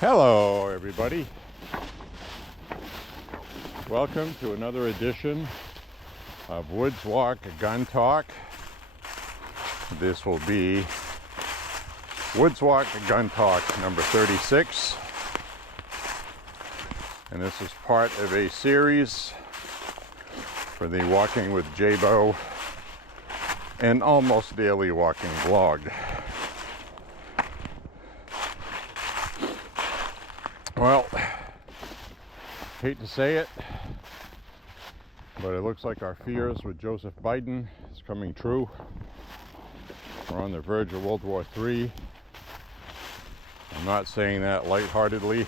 Hello everybody, welcome to another edition of Woods Walk Gun Talk. This will be Woods Walk Gun Talk number 36, and this is part of a series for the Walking with Jabo and Almost Daily Walking blog. Well, hate to say it, but it looks like our fears with Joseph Biden is coming true. We're on the verge of World War III. I'm not saying that lightheartedly.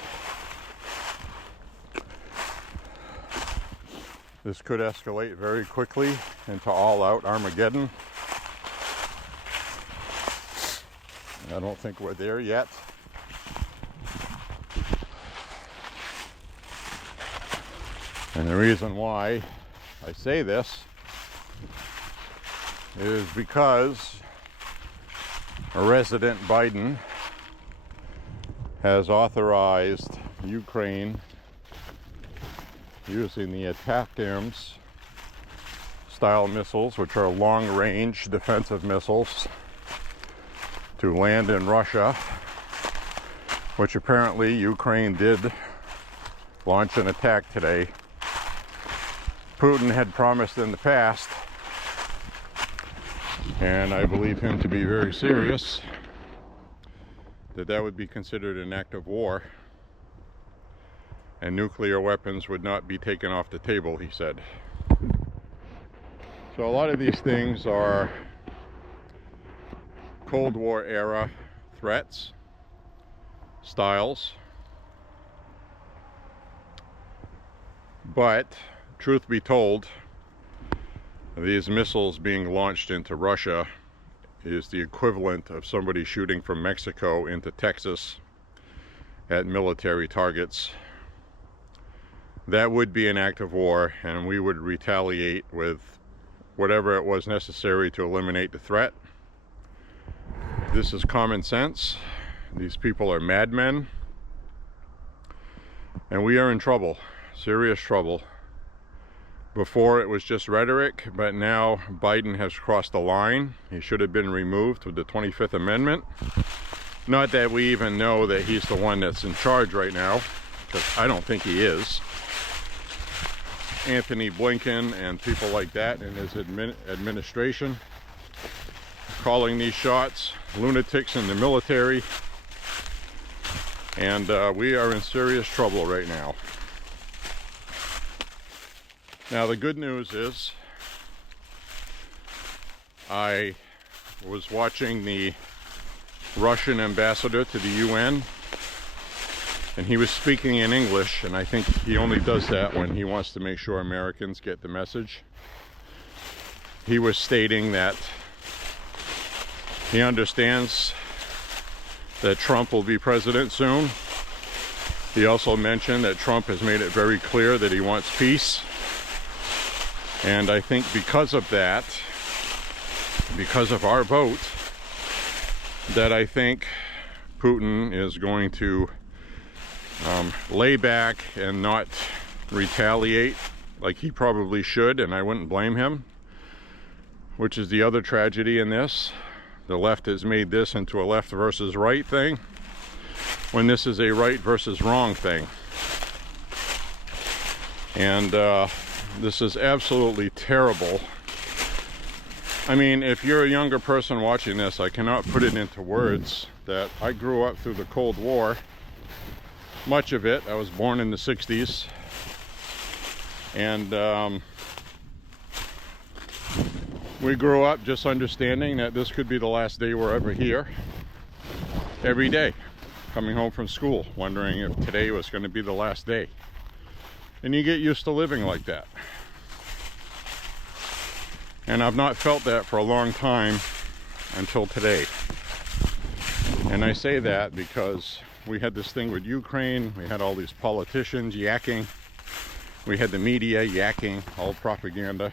This could escalate very quickly into all-out Armageddon. I don't think we're there yet. And the reason why I say this is because President Biden has authorized Ukraine using the ATACMS style missiles, which are long-range defensive missiles, to land in Russia, which apparently Ukraine did launch an attack today. Putin had promised in the past, and I believe him to be very serious, that would be considered an act of war, and nuclear weapons would not be taken off the table, he said. So a lot of these things are Cold War era threats, styles, but truth be told, these missiles being launched into Russia is the equivalent of somebody shooting from Mexico into Texas at military targets. That would be an act of war, and we would retaliate with whatever it was necessary to eliminate the threat. This is common sense. These people are madmen, and we are in trouble, serious trouble. Before it was just rhetoric, but now Biden has crossed the line. He should have been removed with the 25th Amendment. Not that we even know that he's the one that's in charge right now, because I don't think he is. Anthony Blinken and people like that in his administration calling these shots, lunatics in the military, and we are in serious trouble right now. Now the good news is, I was watching the Russian ambassador to the UN, and he was speaking in English, and I think he only does that when he wants to make sure Americans get the message. He was stating that he understands that Trump will be president soon. He also mentioned that Trump has made it very clear that he wants peace. And I think because of that, because of our vote, that I think Putin is going to lay back and not retaliate like he probably should, and I wouldn't blame him, which is the other tragedy in this. The left has made this into a left versus right thing, when this is a right versus wrong thing. And this is absolutely terrible. I mean, if you're a younger person watching this, I cannot put it into words that I grew up through the Cold War. Much of it. I was born in the 60s. And we grew up just understanding that this could be the last day we're ever here. Every day, coming home from school, wondering if today was going to be the last day. And you get used to living like that. And I've not felt that for a long time until today. And I say that because we had this thing with Ukraine, we had all these politicians yakking, we had the media yakking, all propaganda.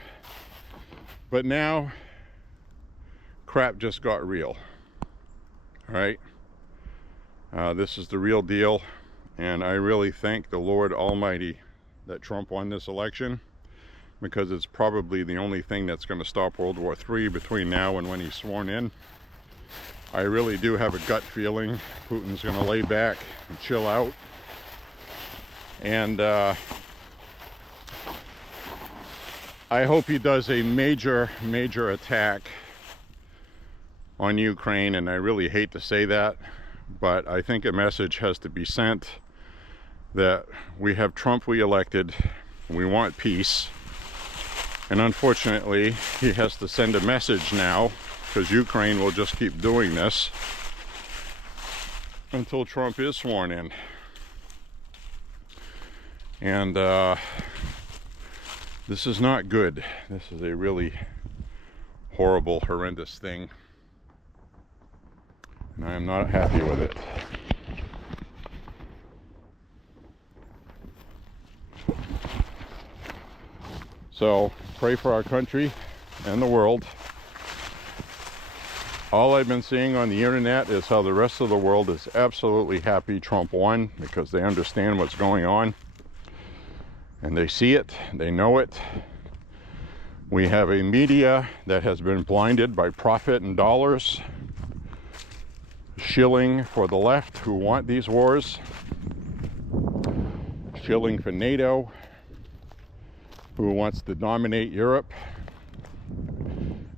But now, crap just got real. All right? This is the real deal. And I really thank the Lord Almighty that Trump won this election, because it's probably the only thing that's going to stop World War III between now and when he's sworn in. I really do have a gut feeling Putin's going to lay back and chill out. And I hope he does a major attack on Ukraine, and I really hate to say that, but I think a message has to be sent that we have Trump elected, we want peace, and unfortunately he has to send a message now, because Ukraine will just keep doing this until Trump is sworn in. And this is not good. This is a really horrible, horrendous thing, and I am not happy with it. So pray for our country and the world. All I've been seeing on the internet is how the rest of the world is absolutely happy Trump won, because they understand what's going on and they see it, they know it. We have a media that has been blinded by profit and dollars, shilling for the left who want these wars, shilling for NATO who wants to dominate Europe,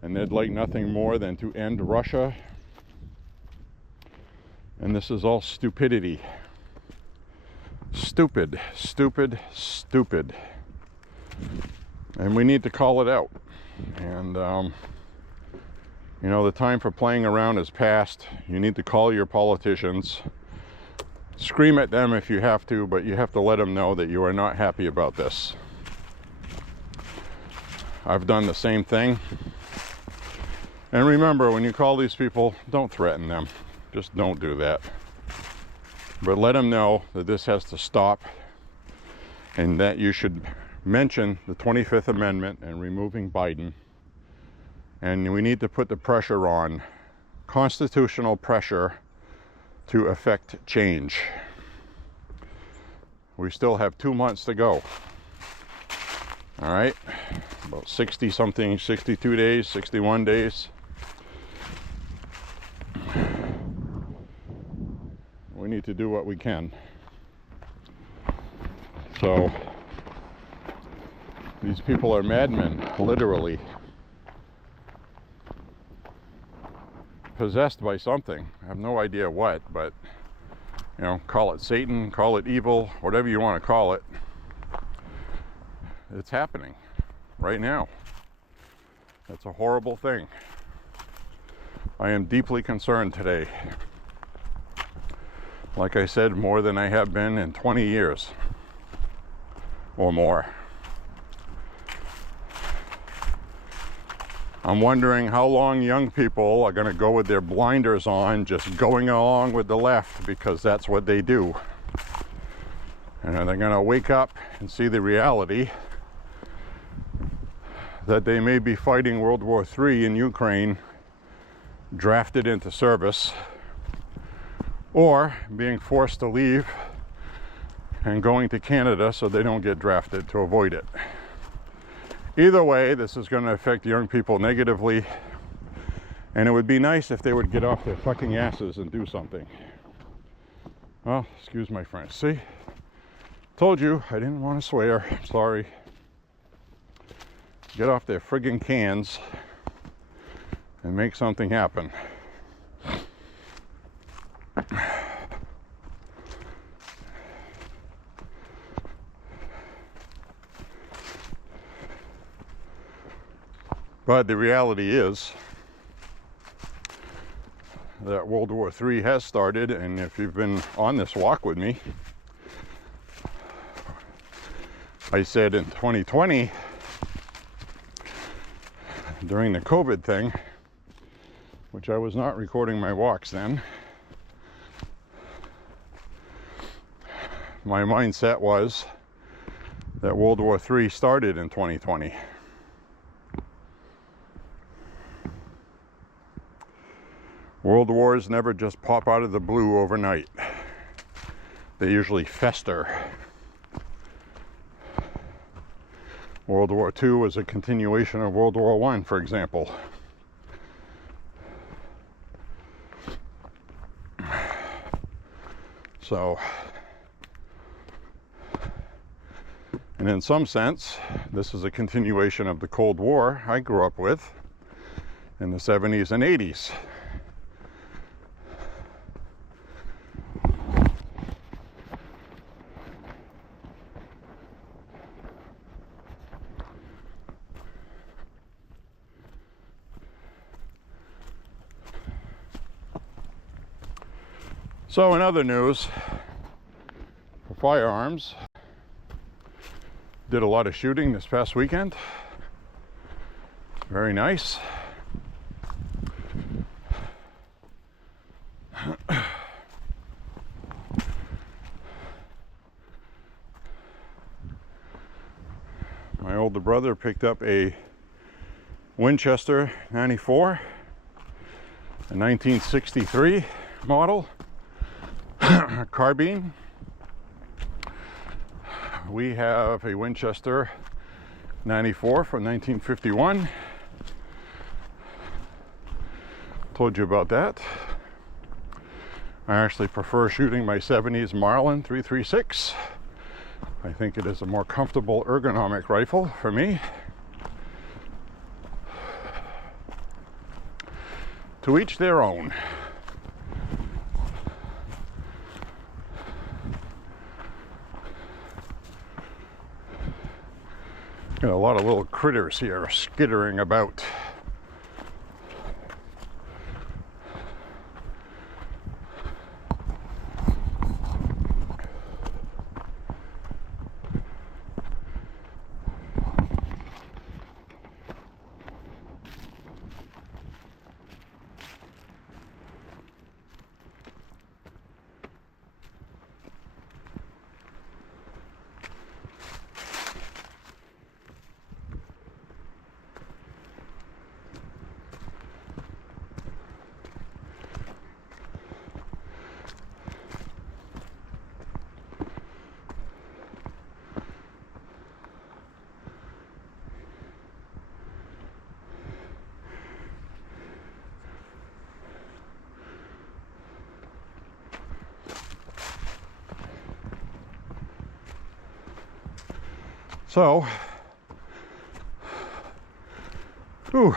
and they'd like nothing more than to end Russia. And this is all stupidity. Stupid, stupid, stupid. And we need to call it out. And you know, the time for playing around is past. You need to call your politicians, scream at them if you have to, but you have to let them know that you are not happy about this. I've done the same thing. And remember, when you call these people, don't threaten them. Just don't do that. But let them know that this has to stop, and that you should mention the 25th Amendment and removing Biden. And we need to put the pressure on, constitutional pressure, to effect change. We still have 2 months to go. All right, about 60 something, 62 days, 61 days. We need to do what we can. So these people are madmen, literally possessed by something. I have no idea what, but you know, call it Satan, call it evil, whatever you want to call it. It's happening right now. It's a horrible thing. I am deeply concerned today. Like I said, more than I have been in 20 years or more. I'm wondering how long young people are going to go with their blinders on, just going along with the left, because that's what they do. And they're going to wake up and see the reality that they may be fighting World War III in Ukraine, drafted into service, or being forced to leave and going to Canada so they don't get drafted to avoid it. Either way, this is going to affect young people negatively, and it would be nice if they would get off their fucking asses and do something. Well, excuse my French. See? Told you I didn't want to swear. Sorry. Get off their friggin' cans and make something happen. But the reality is that World War III has started, and if you've been on this walk with me, I said in 2020, during the COVID thing, which I was not recording my walks then, my mindset was that World War III started in 2020. World wars never just pop out of the blue overnight. they usually fester. World War II was a continuation of World War I, for example. So, and in some sense, this is a continuation of the Cold War I grew up with in the 70s and 80s. So in other news, for firearms, did a lot of shooting this past weekend. Very nice. My older brother picked up a Winchester 94, a 1963 model. Carbine. We have a Winchester 94 from 1951. Told you about that. I actually prefer shooting my 70s Marlin 336. I think it is a more comfortable ergonomic rifle for me. To each their own. Got a lot of little critters here skittering about. So, whew.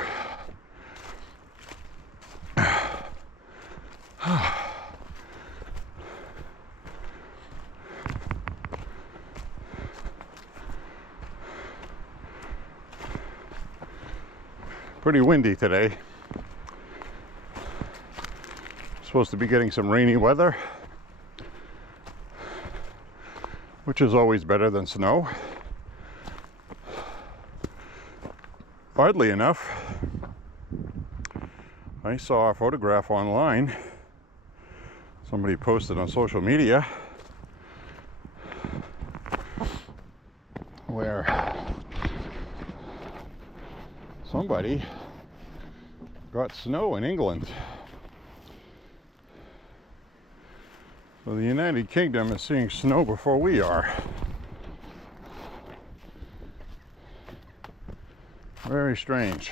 Pretty windy today. Supposed to be getting some rainy weather, which is always better than snow. Oddly enough, I saw a photograph online, somebody posted on social media, where somebody got snow in England. So the United Kingdom is seeing snow before we are. Very strange.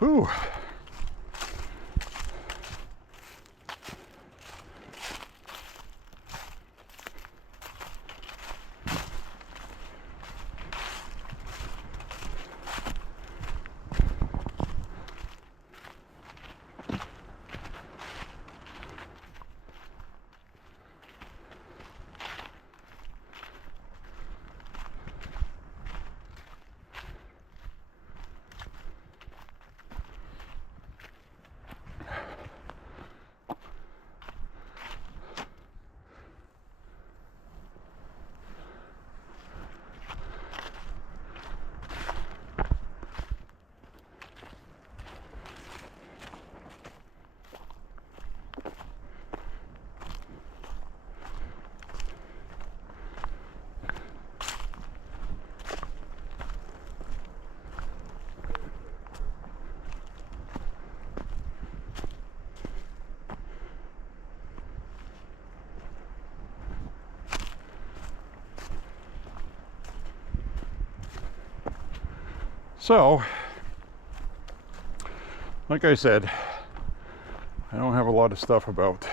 Whew. So, like I said, I don't have a lot of stuff about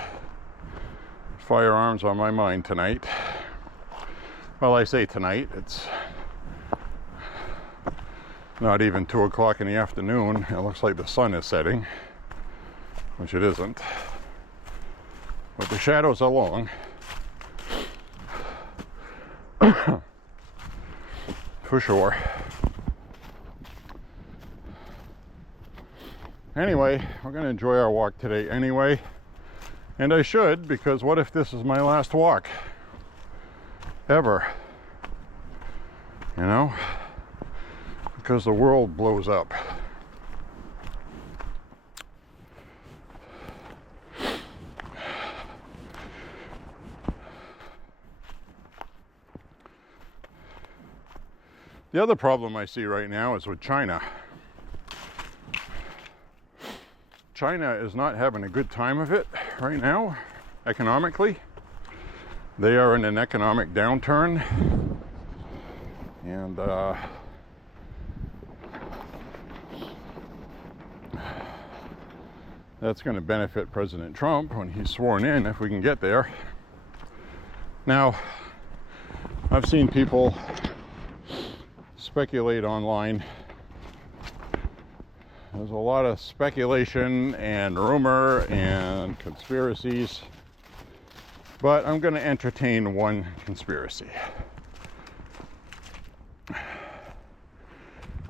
firearms on my mind tonight. Well, I say tonight, it's not even 2 o'clock in the afternoon. It looks like the sun is setting, which it isn't. But the shadows are long. For sure. Anyway, we're going to enjoy our walk today anyway. And I should, because what if this is my last walk? Ever. You know? Because the world blows up. The other problem I see right now is with China. China is not having a good time of it right now, economically. They are in an economic downturn. And that's going to benefit President Trump when he's sworn in, if we can get there. Now, I've seen people speculate online. There's a lot of speculation and rumor and conspiracies, but I'm going to entertain one conspiracy.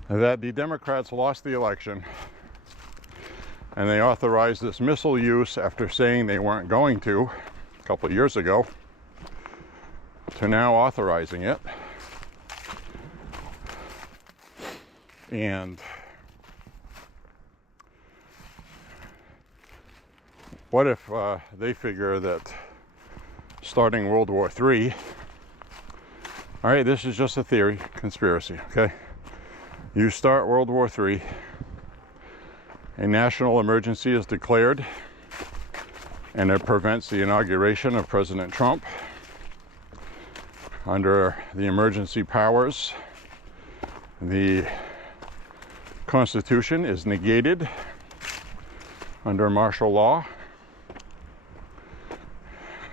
That the Democrats lost the election and they authorized this missile use after saying they weren't going to a couple of years ago, to now authorizing it. And what if they figure that starting World War III, all right, this is just a theory, conspiracy, okay? You start World War III, a national emergency is declared, and it prevents the inauguration of President Trump. Under the emergency powers, the Constitution is negated under martial law.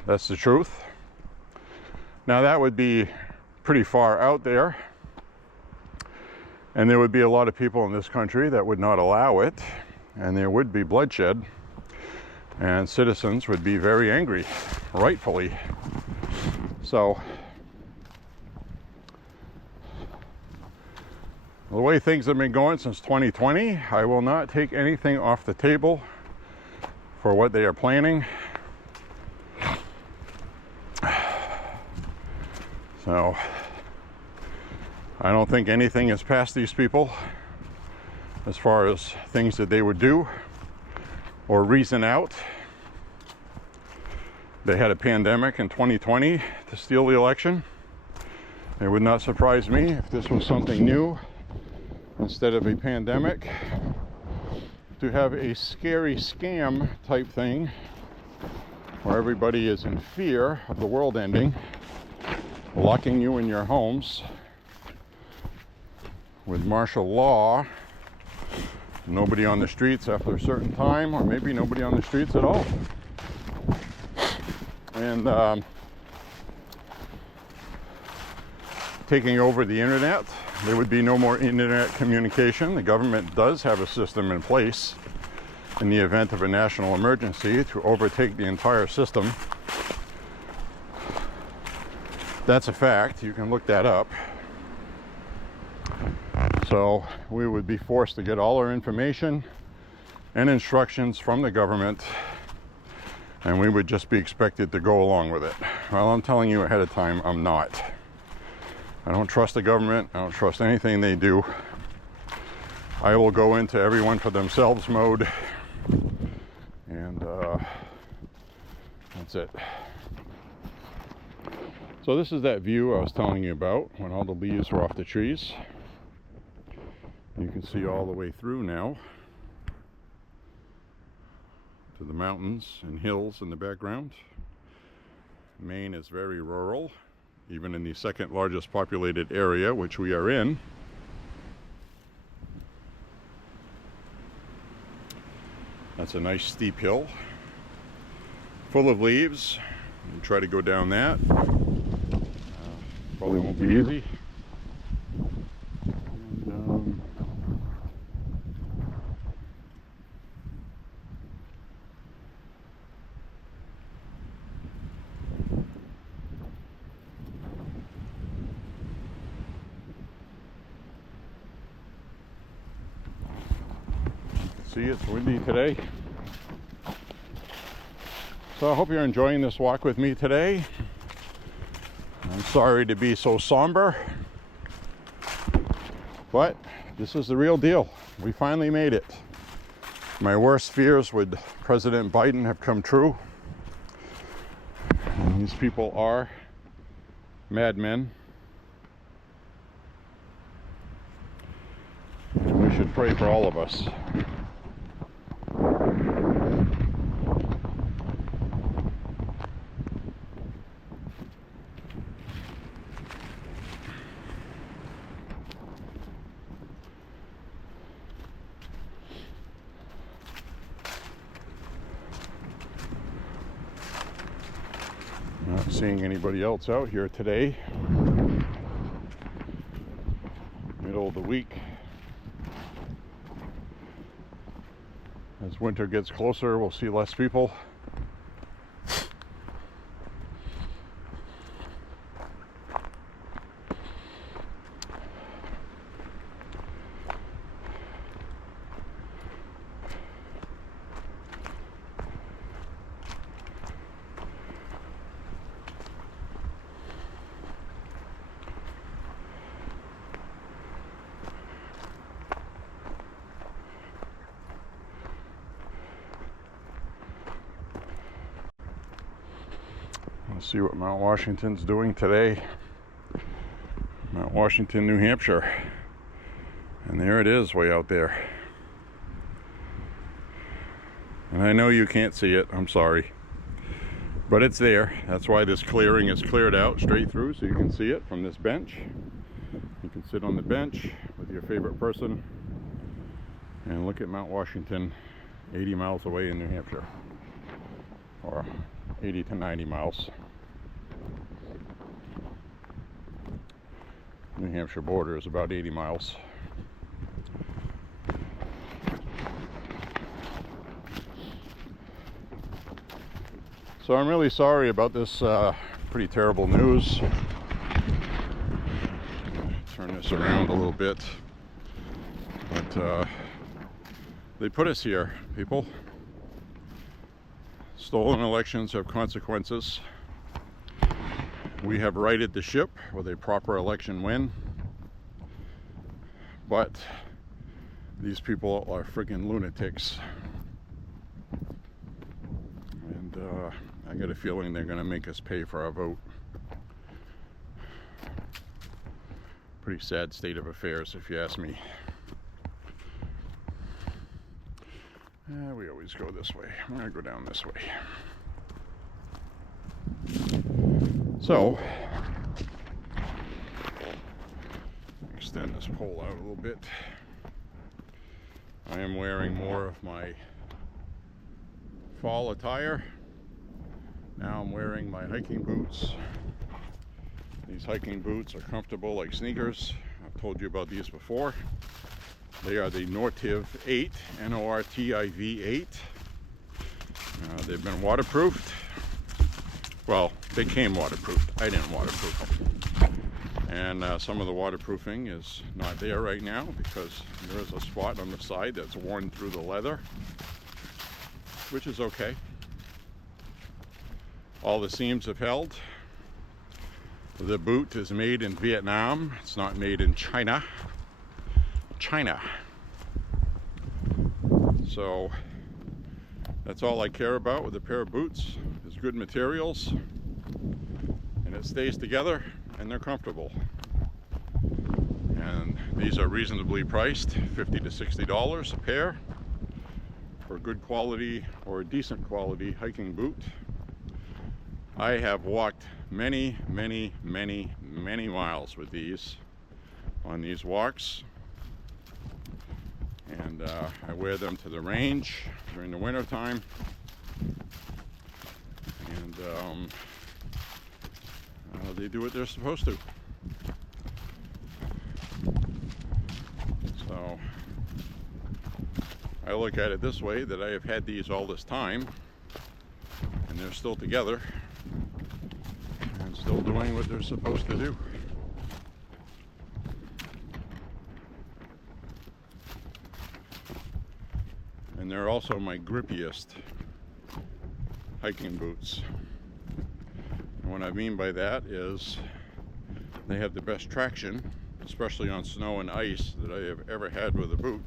That's the truth. Now that would be pretty far out there, and there would be a lot of people in this country that would not allow it, and there would be bloodshed, and citizens would be very angry, rightfully. So, the way things have been going since 2020, I will not take anything off the table for what they are planning. So, I don't think anything is past these people as far as things that they would do or reason out. They had a pandemic in 2020 to steal the election. It would not surprise me if this was something new, instead of a pandemic, to have a scary scam type thing where everybody is in fear of the world ending, locking you in your homes with martial law, nobody on the streets after a certain time, or maybe nobody on the streets at all. And taking over the internet, there would be no more internet communication. The government does have a system in place in the event of a national emergency to overtake the entire system. That's a fact. You can look that up. So we would be forced to get all our information and instructions from the government, and we would just be expected to go along with it. Well, I'm telling you ahead of time, I'm not. I don't trust the government. I don't trust anything they do. I will go into everyone for themselves mode, and that's it. So this is that view I was telling you about when all the leaves were off the trees. You can see all the way through now to the mountains and hills in the background. Maine is very rural, even in the second largest populated area, which we are in. That's a nice steep hill full of leaves. And try to go down that. Probably won't be easy. And, see, it's windy today. So I hope you're enjoying this walk with me today. I'm sorry to be so somber, but this is the real deal. We finally made it. My worst fears with President Biden have come true. And these people are madmen. And we should pray for all of us. Not seeing anybody else out here today. Middle of the week. As winter gets closer, we'll see less people. Let's see what Mount Washington's doing today. Mount Washington, New Hampshire. And there it is, way out there. And I know you can't see it, I'm sorry. But it's there. That's why this clearing is cleared out straight through, so you can see it from this bench. You can sit on the bench with your favorite person and look at Mount Washington 80 miles away in New Hampshire. Or 80 to 90 miles. New Hampshire border is about 80 miles. So I'm really sorry about this pretty terrible news. Turn this around a little bit. But they put us here, people. Stolen elections have consequences. We have righted the ship with a proper election win. But these people are friggin' lunatics. And I got a feeling they're gonna make us pay for our vote. Pretty sad state of affairs, if you ask me. We always go this way. I'm gonna go down this way. So, extend this pole out a little bit. I am wearing more of my fall attire. Now I'm wearing my hiking boots. These hiking boots are comfortable like sneakers. I've told you about these before. They are the Nortiv 8, Nortiv 8. They've been waterproofed. Well, they came waterproofed. I didn't waterproof them. And some of the waterproofing is not there right now because there is a spot on the side that's worn through the leather, which is okay. All the seams have held. The boot is made in Vietnam. It's not made in China. So that's all I care about with a pair of boots is good materials, and it stays together and they're comfortable. And these are reasonably priced, $50 to $60 a pair for a good quality or a decent quality hiking boot. I have walked many miles with these on these walks. And I wear them to the range during the winter time. And they do what they're supposed to. So I look at it this way, that I have had these all this time, and they're still together and still doing what they're supposed to do. And they're also my grippiest hiking boots. And what I mean by that is they have the best traction, especially on snow and ice, that I have ever had with a boot.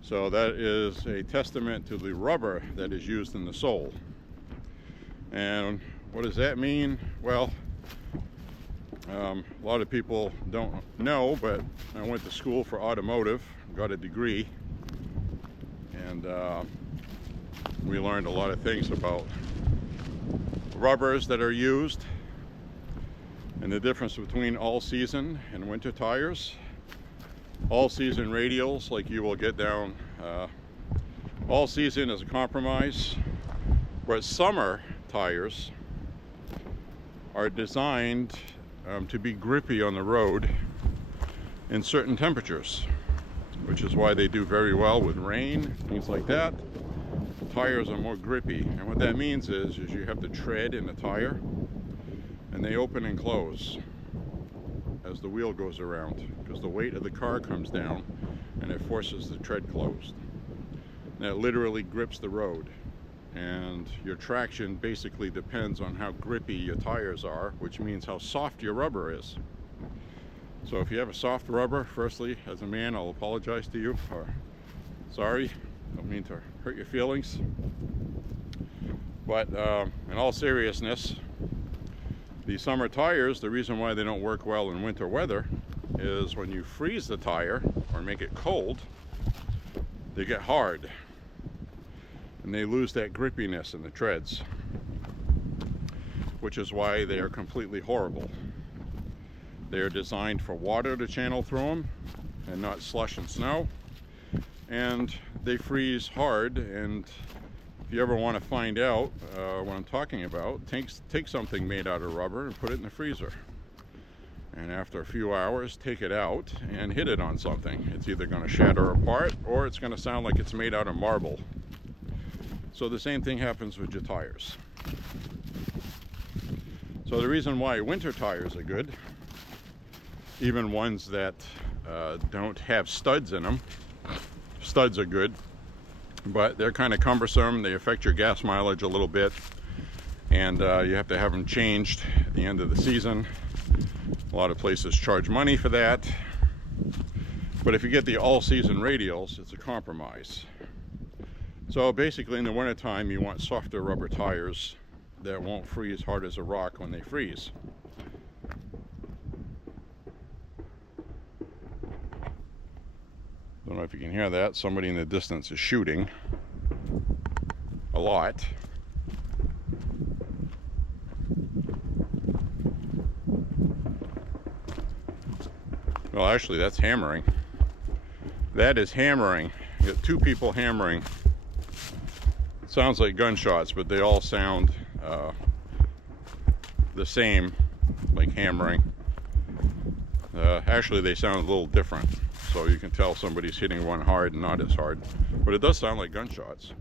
So that is a testament to the rubber that is used in the sole. And what does that mean? Well, a lot of people don't know, but I went to school for automotive, got a degree, and we learned a lot of things about rubbers that are used and the difference between all-season and winter tires. All-season radials, like you will get down, all-season is a compromise, whereas summer tires are designed to be grippy on the road in certain temperatures, which is why they do very well with rain, things like that. The tires are more grippy, and what that means is you have to tread in the tire, and they open and close as the wheel goes around, because the weight of the car comes down and it forces the tread closed. And it literally grips the road, and your traction basically depends on how grippy your tires are, which means how soft your rubber is. So if you have a soft rubber, firstly, as a man, I'll apologize to you, or sorry, don't mean to hurt your feelings. But in all seriousness, the summer tires, the reason why they don't work well in winter weather is when you freeze the tire or make it cold, they get hard and they lose that grippiness in the treads, which is why they are completely horrible. They are designed for water to channel through them and not slush and snow, and they freeze hard. And if you ever want to find out what I'm talking about, take something made out of rubber and put it in the freezer, and after a few hours take it out and hit it on something. It's either going to shatter apart or it's going to sound like it's made out of marble. So the same thing happens with your tires. So the reason why winter tires are good, even ones that don't have studs in them, studs are good, but they're kind of cumbersome. They affect your gas mileage a little bit, and you have to have them changed at the end of the season. A lot of places charge money for that, but if you get the all-season radials, it's a compromise. So basically in the wintertime, you want softer rubber tires that won't freeze hard as a rock when they freeze. Don't know if you can hear that. Somebody in the distance is shooting a lot. Well, actually, that's hammering. That is hammering. You got two people hammering. It sounds like gunshots, but they all sound the same, like hammering. Actually, they sound a little different. So you can tell somebody's hitting one hard and not as hard. But it does sound like gunshots.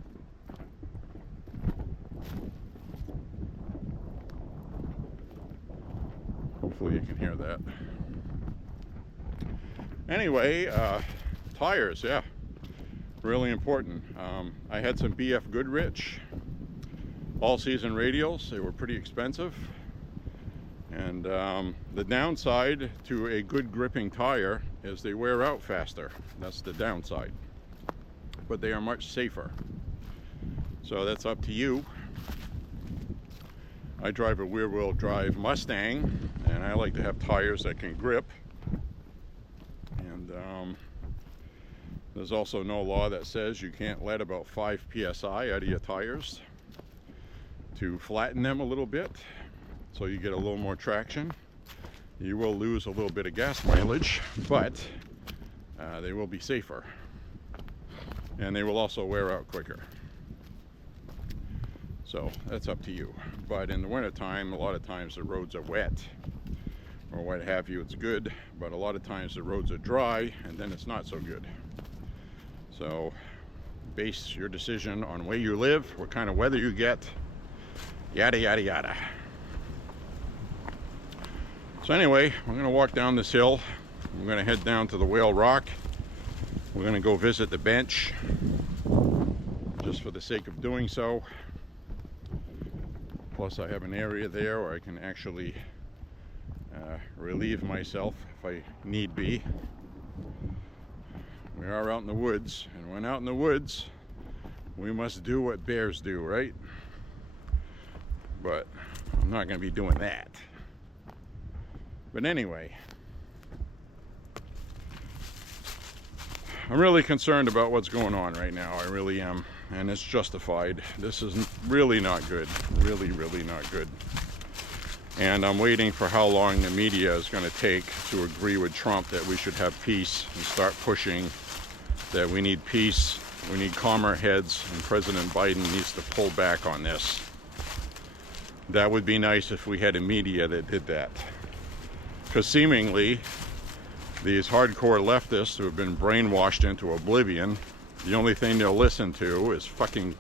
Hopefully you can hear that. Anyway, tires, yeah, really important. I had some BF Goodrich all-season radials. They were pretty expensive. And the downside to a good gripping tire is they wear out faster. That's the downside. But they are much safer. So that's up to you. I drive a rear-wheel drive Mustang, and I like to have tires that can grip. And there's also no law that says you can't let about 5 psi out of your tires to flatten them a little bit, so you get a little more traction. You will lose a little bit of gas mileage, but they will be safer. and they will also wear out quicker. So that's up to you. But in the wintertime, a lot of times the roads are wet or what have you. It's good, but a lot of times the roads are dry and then it's not so good. So base your decision on where you live, what kind of weather you get, yada yada yada. So anyway, we're going to walk down this hill. We're going to head down to the Whale Rock. We're going to go visit the bench just for the sake of doing so. Plus I have an area there where I can actually relieve myself if I need be. We are out in the woods, and when out in the woods we must do what bears do, right? But I'm not going to be doing that. But anyway, I'm really concerned about what's going on right now. I really am, and it's justified. This is really not good. Really, really not good. And I'm waiting for how long the media is going to take to agree with Trump that we should have peace and start pushing that we need peace, we need calmer heads, and President Biden needs to pull back on this. That would be nice if we had a media that did that. Because seemingly, these hardcore leftists who have been brainwashed into oblivion, the only thing they'll listen to is fucking,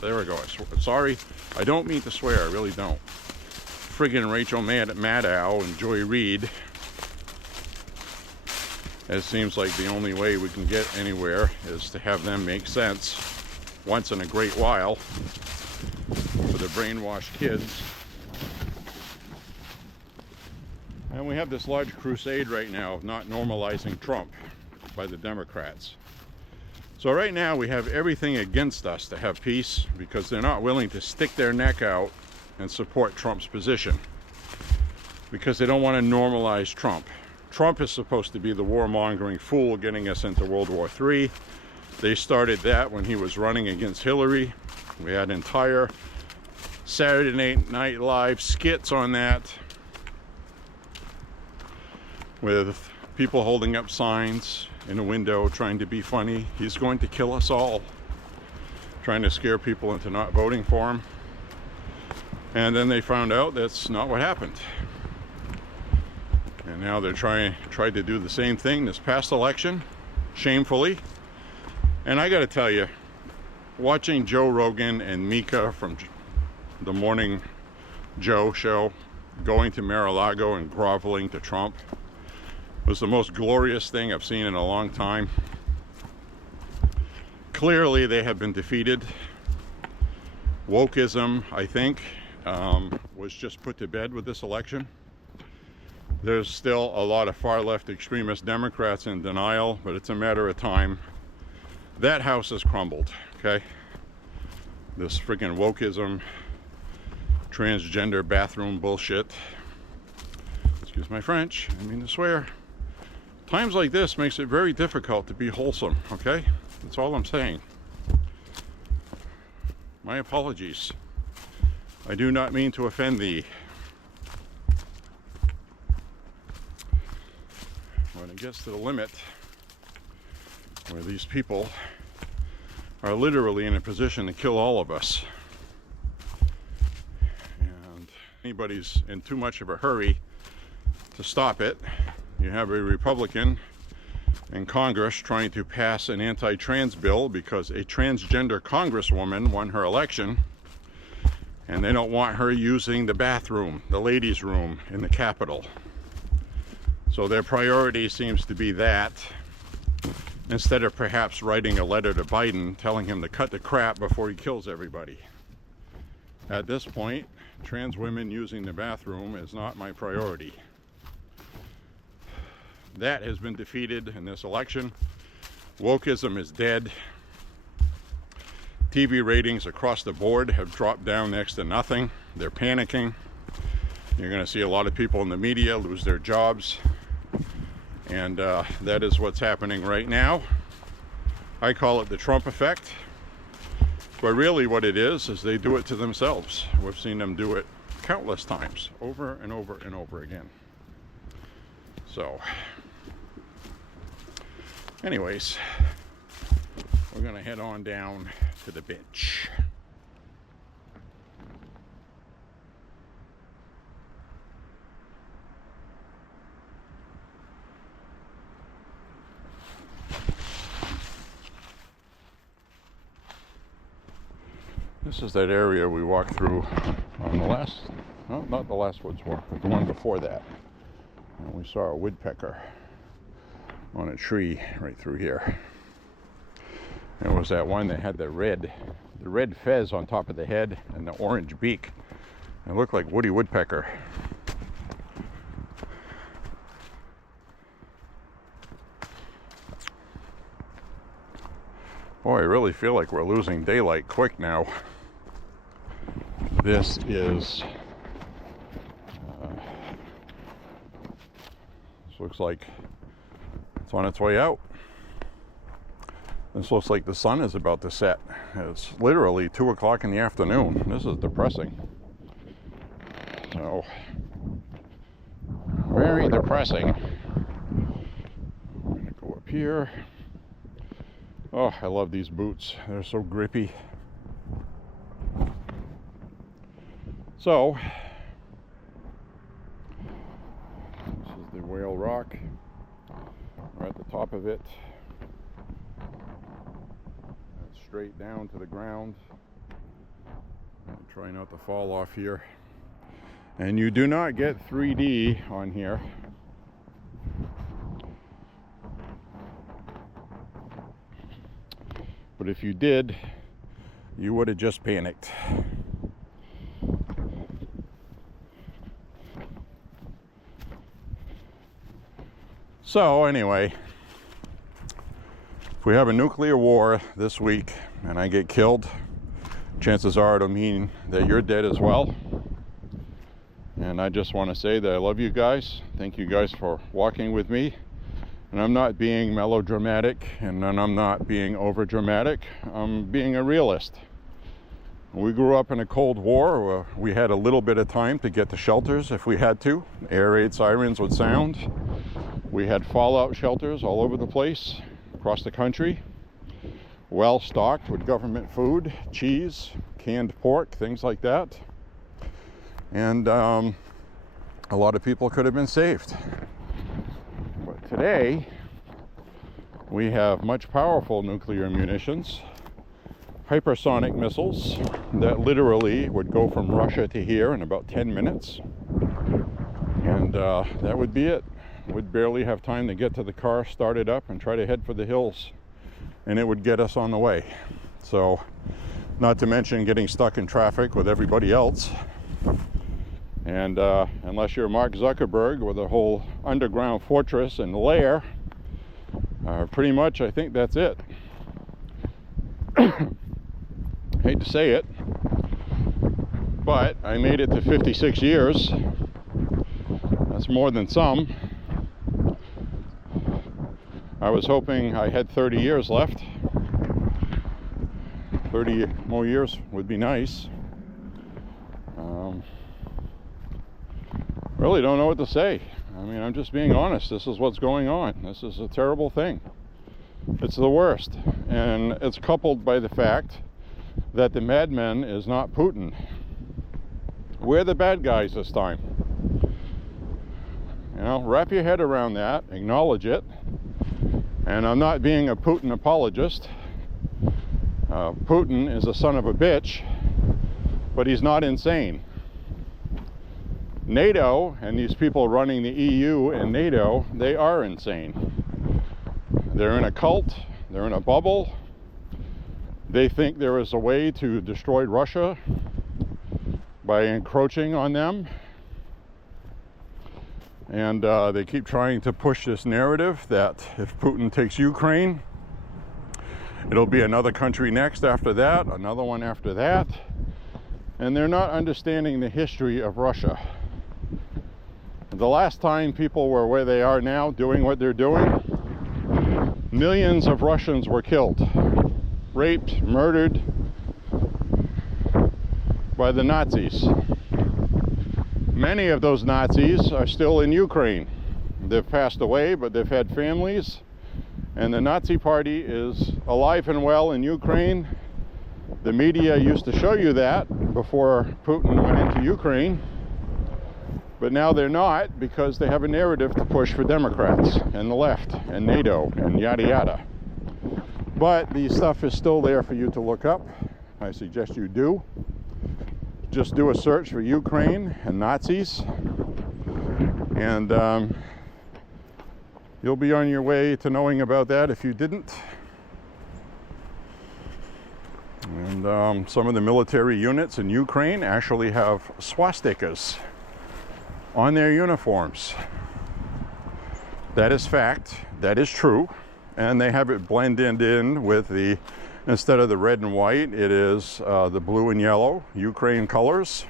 there we go, sorry, I don't mean to swear, I really don't. Friggin' Rachel Maddow and Joy Reid. It seems like the only way we can get anywhere is to have them make sense once in a great while for the brainwashed kids. And we have this large crusade right now of not normalizing Trump by the Democrats. So right now we have everything against us to have peace because they're not willing to stick their neck out and support Trump's position because they don't want to normalize Trump. Trump is supposed to be the warmongering fool getting us into World War III. They started that when he was running against Hillary. We had entire Saturday Night Live skits on that with people holding up signs in a window trying to be funny. He's going to kill us all. Trying to scare people into not voting for him. And then they found out that's not what happened. And now they're tried to do the same thing this past election, shamefully. And I got to tell you, watching Joe Rogan and Mika from the Morning Joe show going to Mar-a-Lago and groveling to Trump was the most glorious thing I've seen in a long time. Clearly they have been defeated. Wokeism, I think, was just put to bed with this election. There's still a lot of far left extremist Democrats in denial, but it's a matter of time. That house has crumbled, okay? This freaking wokeism, transgender bathroom bullshit. Excuse my French, I mean to swear. Times like this makes it very difficult to be wholesome, okay? That's all I'm saying. My apologies. I do not mean to offend thee. When it gets to the limit where these people are literally in a position to kill all of us, and anybody's in too much of a hurry to stop it, you have a Republican in Congress trying to pass an anti-trans bill because a transgender congresswoman won her election, and they don't want her using the bathroom, the ladies' room in the Capitol. So their priority seems to be that, instead of perhaps writing a letter to Biden telling him to cut the crap before he kills everybody. At this point, trans women using the bathroom is not my priority. That has been defeated in this election. Wokeism is dead. TV ratings across the board have dropped down next to nothing. They're panicking. You're going to see a lot of people in the media lose their jobs. And that is what's happening right now. I call it the Trump effect. But really what it is they do it to themselves. We've seen them do it countless times, over and over and over again. So, anyways, we're gonna head on down to the beach. This is that area we walked through on the last, no, not the last woods walk, but the one before that. And we saw a woodpecker on a tree right through here. It was that one that had the red fez on top of the head and the orange beak. It looked like Woody Woodpecker. Boy, I really feel like we're losing daylight quick now. This is, this looks like it's on its way out. This looks like the sun is about to set. It's literally 2 o'clock in the afternoon. This is depressing. So, very depressing. I'm gonna go up here. Oh, I love these boots. They're so grippy. So, this is the Whale Rock. We're at the top of it. That's straight down to the ground. Try not to fall off here. And you do not get 3D on here. But if you did, you would have just panicked. So anyway, if we have a nuclear war this week and I get killed, chances are it'll mean that you're dead as well. And I just want to say that I love you guys. Thank you guys for walking with me. And I'm not being melodramatic, and I'm not being over dramatic. I'm being a realist. We grew up in a Cold War where we had a little bit of time to get to shelters if we had to. Air raid sirens would sound. We had fallout shelters all over the place, across the country. Well stocked with government food, cheese, canned pork, things like that. And a lot of people could have been saved. But today, we have much powerful nuclear munitions, hypersonic missiles that literally would go from Russia to here in about 10 minutes. And that would be it. We'd barely have time to get to the car, start it up, and try to head for the hills. And it would get us on the way. So, not to mention getting stuck in traffic with everybody else. And unless you're Mark Zuckerberg with a whole underground fortress and lair, pretty much I think that's it. Hate to say it, but I made it to 56 years. That's more than some. I was hoping I had 30 years left. 30 more years would be nice. Really don't know what to say. I mean, I'm just being honest. This is what's going on. This is a terrible thing. It's the worst. And it's coupled by the fact that the madman is not Putin. We're the bad guys this time. You know, wrap your head around that, acknowledge it. And I'm not being a Putin apologist. Putin is a son of a bitch, but he's not insane. NATO and these people running the EU and NATO, they are insane. They're in a cult, they're in a bubble. They think there is a way to destroy Russia by encroaching on them. And they keep trying to push this narrative that if Putin takes Ukraine, it'll be another country next after that, another one after that. And they're not understanding the history of Russia. The last time people were where they are now doing what they're doing, millions of Russians were killed, raped, murdered by the Nazis. Many of those Nazis are still in Ukraine. They've passed away, but they've had families, And the Nazi Party is alive and well in Ukraine. The media used to show you that before Putin went into Ukraine. But now they're not, because they have a narrative to push for Democrats and the left and NATO and yada yada. But the stuff is still there for you to look up. I suggest you do. Just do a search for Ukraine and Nazis, and you'll be on your way to knowing about that if you didn't. And some of the military units in Ukraine actually have swastikas on their uniforms. That is fact. That is true. And they have it blended in with the, instead of the red and white, it is the blue and yellow, Ukraine colors.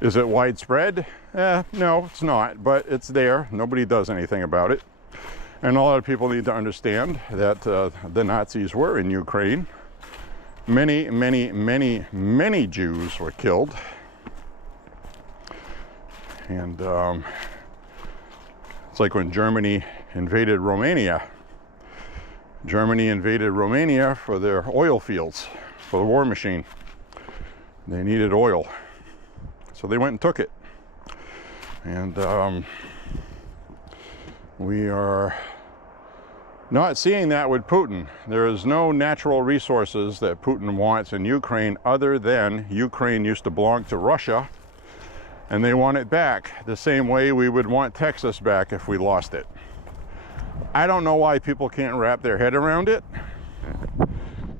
Is it widespread? No, it's not, but it's there. Nobody does anything about it. And a lot of people need to understand that the Nazis were in Ukraine. Many, many, many, many Jews were killed. And it's like when Germany invaded Romania. Germany invaded Romania for their oil fields, for the war machine. They needed oil. So they went and took it. And we are not seeing that with Putin. There is no natural resources that Putin wants in Ukraine other than Ukraine used to belong to Russia, and they want it back the same way we would want Texas back if we lost it. I don't know why people can't wrap their head around it.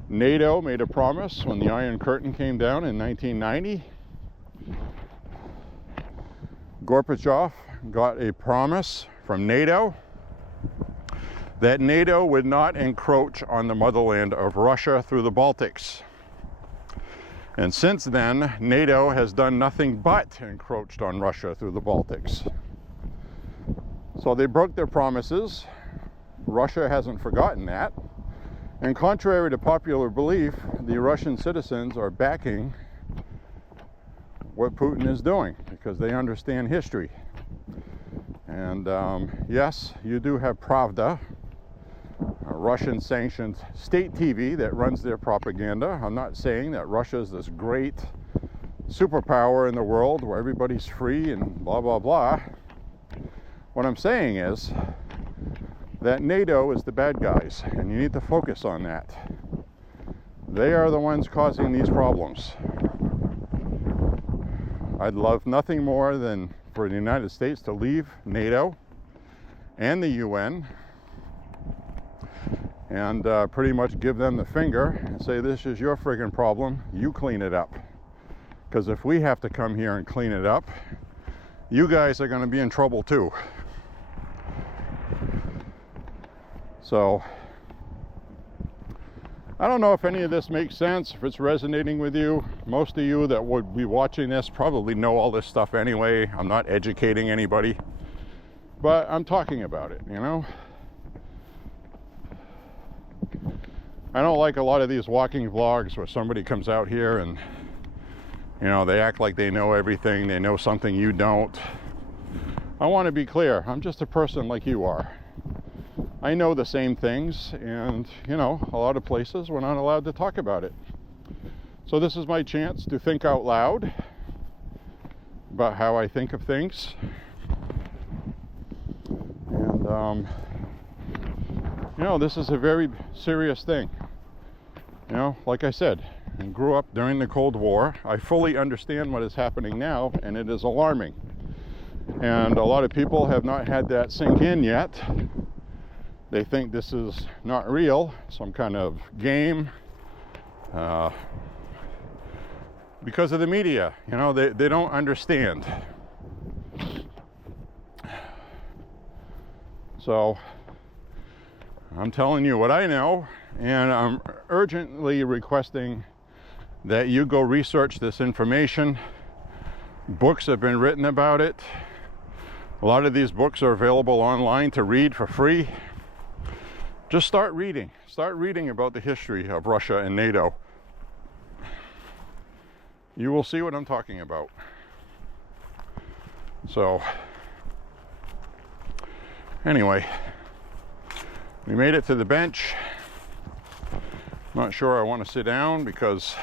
NATO made a promise when the Iron Curtain came down in 1990. Gorbachev got a promise from NATO that NATO would not encroach on the motherland of Russia through the Baltics. And since then, NATO has done nothing but encroached on Russia through the Baltics. So they broke their promises. Russia hasn't forgotten that. And contrary to popular belief, the Russian citizens are backing what Putin is doing because they understand history. And yes, you do have Pravda, a Russian-sanctioned state TV that runs their propaganda. I'm not saying that Russia is this great superpower in the world where everybody's free and blah, blah, blah. What I'm saying is that NATO is the bad guys, and you need to focus on that. They are the ones causing these problems. I'd love nothing more than for the United States to leave NATO and the UN and pretty much give them the finger and say, this is your friggin' problem, you clean it up. Because if we have to come here and clean it up, you guys are going to be in trouble too. So I don't know if any of this makes sense, if it's resonating with you. Most of you that would be watching this probably know all this stuff anyway. I'm not educating anybody, but I'm talking about it, you know. I don't like a lot of these walking vlogs where somebody comes out here and, you know, they act like they know everything, they know something you don't. I want to be clear, I'm just a person like you are. I know the same things, and, you know, a lot of places we're not allowed to talk about it. So this is my chance to think out loud about how I think of things. And, you know, this is a very serious thing. You know, like I said, I grew up during the Cold War. I fully understand what is happening now, and it is alarming. And a lot of people have not had that sink in yet. They think this is not real, some kind of game, because of the media. You know, they don't understand. So I'm telling you what I know, and I'm urgently requesting that you go research this information. Books have been written about it. A lot of these books are available online to read for free. Just start reading. Start reading about the history of Russia and NATO. You will see what I'm talking about. So, Anyway, we made it to the bench. Not sure I want to sit down because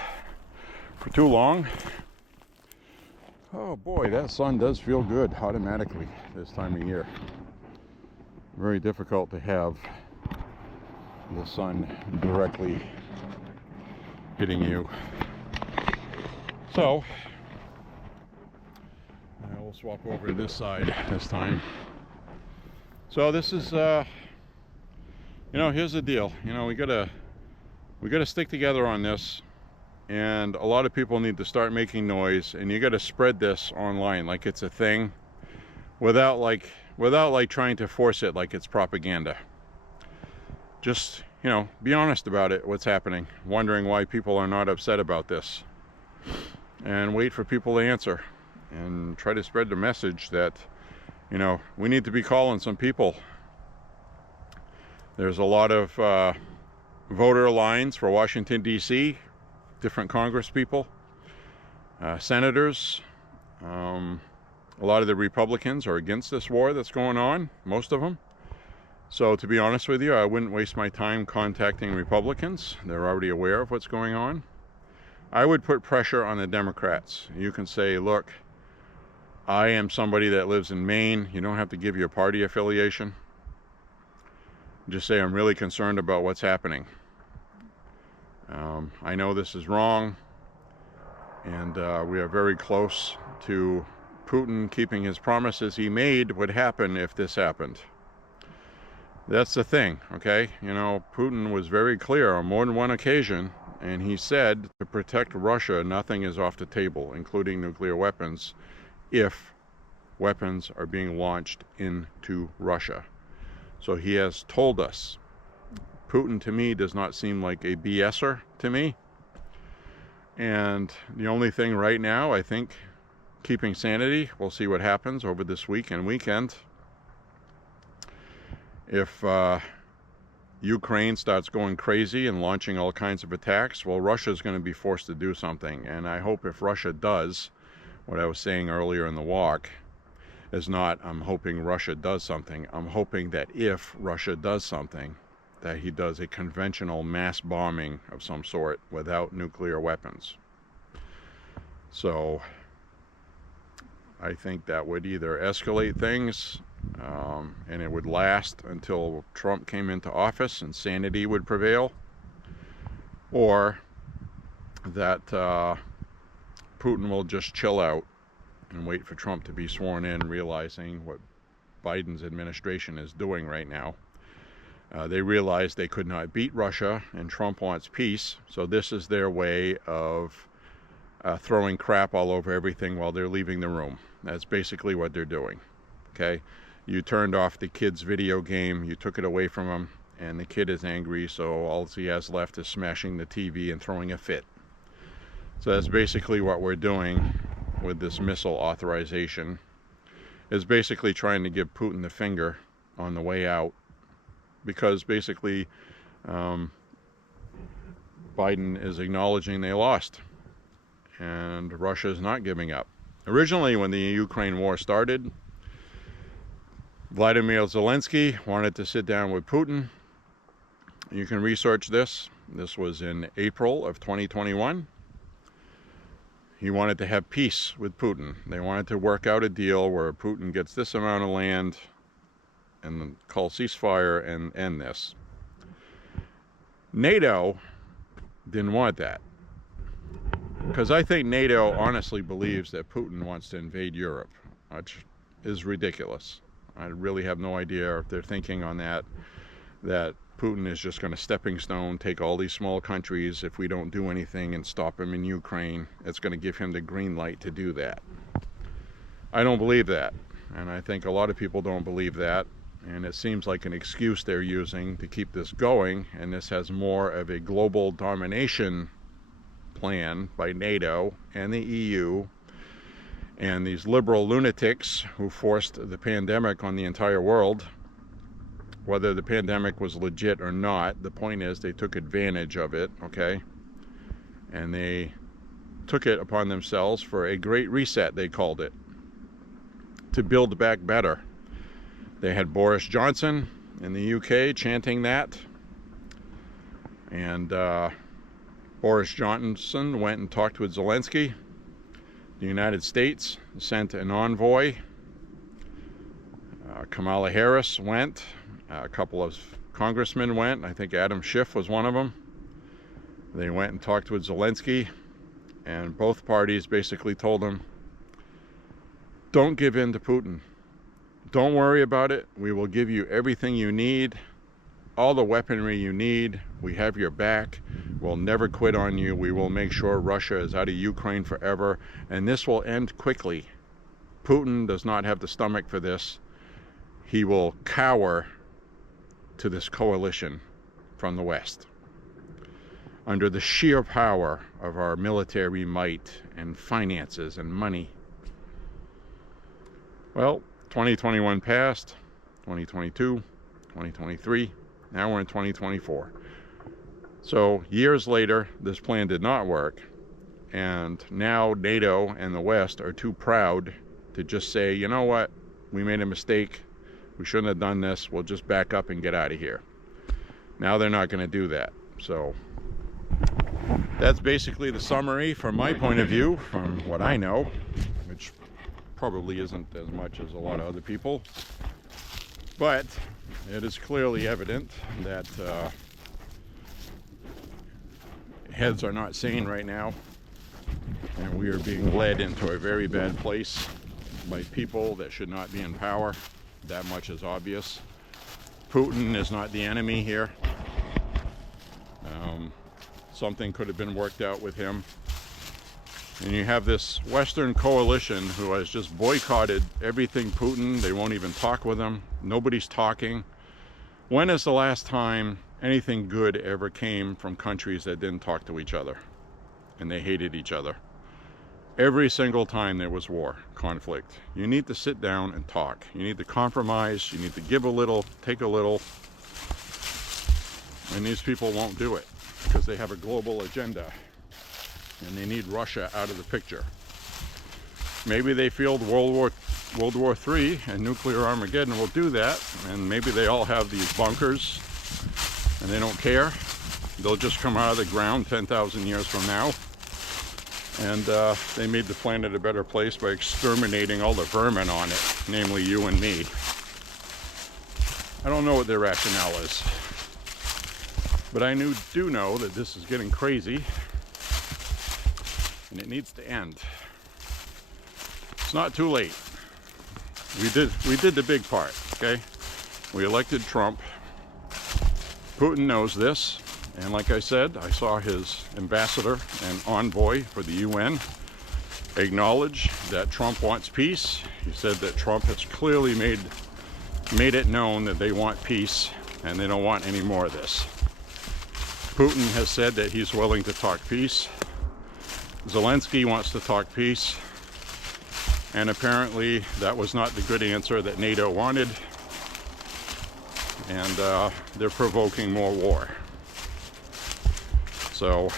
for too long. Oh boy, that sun does feel good automatically this time of year. Very difficult to have the sun directly hitting you. So I will swap over to this side this time. So this is, here's the deal. We gotta stick together on this, and a lot of people need to start making noise, and you gotta spread this online like it's a thing, without trying to force it like it's propaganda. Just, be honest about it, what's happening, wondering why people are not upset about this, and wait for people to answer, and try to spread the message that, we need to be calling some people. There's a lot of voter lines for Washington, D.C., different Congress people, senators. A lot of the Republicans are against this war that's going on, most of them. So to be honest with you, I wouldn't waste my time contacting Republicans. They're already aware of what's going on. I would put pressure on the Democrats. You can say, look, I am somebody that lives in Maine. You don't have to give your party affiliation. Just say, I'm really concerned about what's happening. I know this is wrong, and we are very close to Putin keeping his promises he made would happen if this happened. That's the thing, okay? Putin was very clear on more than one occasion, and he said to protect Russia, nothing is off the table, including nuclear weapons, if weapons are being launched into Russia. So he has told us. Putin, to me, does not seem like a BSer to me. And the only thing right now, I think, keeping sanity, we'll see what happens over this week and weekend. If Ukraine starts going crazy and launching all kinds of attacks, well, Russia's going to be forced to do something. And I hope if Russia does, what I was saying earlier in the walk, is not, I'm hoping Russia does something. I'm hoping that if Russia does something, that he does a conventional mass bombing of some sort without nuclear weapons. So I think that would either escalate things, and it would last until Trump came into office and sanity would prevail, or that Putin will just chill out and wait for Trump to be sworn in, realizing what Biden's administration is doing right now. They realized they could not beat Russia, and Trump wants peace, so this is their way of throwing crap all over everything while they're leaving the room. That's basically what they're doing, okay? You turned off the kid's video game, you took it away from him, and the kid is angry, so all he has left is smashing the TV and throwing a fit. So that's basically what we're doing with this missile authorization, is basically trying to give Putin the finger on the way out, because basically Biden is acknowledging they lost, and Russia is not giving up. Originally, when the Ukraine war started, Vladimir Zelensky wanted to sit down with Putin. You can research this. This was in April of 2021. He wanted to have peace with Putin. They wanted to work out a deal where Putin gets this amount of land and call ceasefire and end this. NATO didn't want that, because I think NATO honestly believes that Putin wants to invade Europe, which is ridiculous. I really have no idea if they're thinking on that Putin is just going to stepping stone, take all these small countries if we don't do anything and stop him in Ukraine. It's going to give him the green light to do that. I don't believe that, and I think a lot of people don't believe that, and it seems like an excuse they're using to keep this going, and this has more of a global domination plan by NATO and the EU and these liberal lunatics who forced the pandemic on the entire world. Whether the pandemic was legit or not, the point is they took advantage of it, okay? And they took it upon themselves for a great reset, they called it, to build back better. They had Boris Johnson in the UK chanting that. And Boris Johnson went and talked with Zelensky. The United States sent an envoy. Kamala Harris went. A couple of congressmen went. I think Adam Schiff was one of them. They went and talked with Zelensky, and both parties basically told him, don't give in to Putin. Don't worry about it. We will give you everything you need, all the weaponry you need. We have your back. We'll never quit on you. We will make sure Russia is out of Ukraine forever, and this will end quickly. Putin does not have the stomach for this. He will cower to this coalition from the West under the sheer power of our military might and finances and money. Well, 2021 passed, 2022, 2023, now we're in 2024. So years later, this plan did not work, and now NATO and the West are too proud to just say, you know what, we made a mistake, we shouldn't have done this, we'll just back up and get out of here. Now they're not going to do that. So that's basically the summary from my point of view, from what I know, which probably isn't as much as a lot of other people. But it is clearly evident that heads are not sane right now, and we are being led into a very bad place by people that should not be in power. That much is obvious. Putin is not the enemy here. Something could have been worked out with him. And you have this Western coalition who has just boycotted everything Putin. They won't even talk with him. Nobody's talking. When is the last time anything good ever came from countries that didn't talk to each other and they hated each other? Every single time there was war, conflict. You need to sit down and talk. You need to compromise. You need to give a little, take a little. And these people won't do it because they have a global agenda and they need Russia out of the picture. Maybe they feel World War III and nuclear Armageddon will do that, and maybe they all have these bunkers and they don't care. They'll just come out of the ground 10,000 years from now, and they made the planet a better place by exterminating all the vermin on it, namely you and me. I don't know what their rationale is, but I do know that this is getting crazy and it needs to end. It's not too late. We did the big part, okay? We elected Trump. Putin knows this, and like I said, I saw his ambassador and envoy for the UN acknowledge that Trump wants peace. He said that Trump has clearly made it known that they want peace and they don't want any more of this. Putin has said that he's willing to talk peace. Zelensky wants to talk peace. And apparently that was not the good answer that NATO wanted. And they're provoking more war. So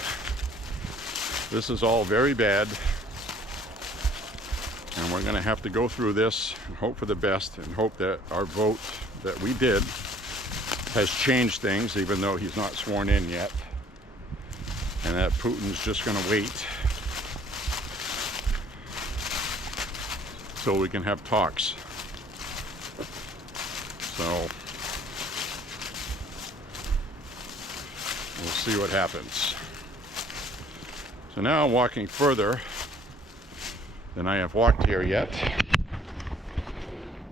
this is all very bad. And we're going to have to go through this and hope for the best and hope that our vote that we did has changed things, even though he's not sworn in yet. And that Putin's just going to wait so we can have talks. So we'll see what happens. So now I'm walking further than I have walked here yet,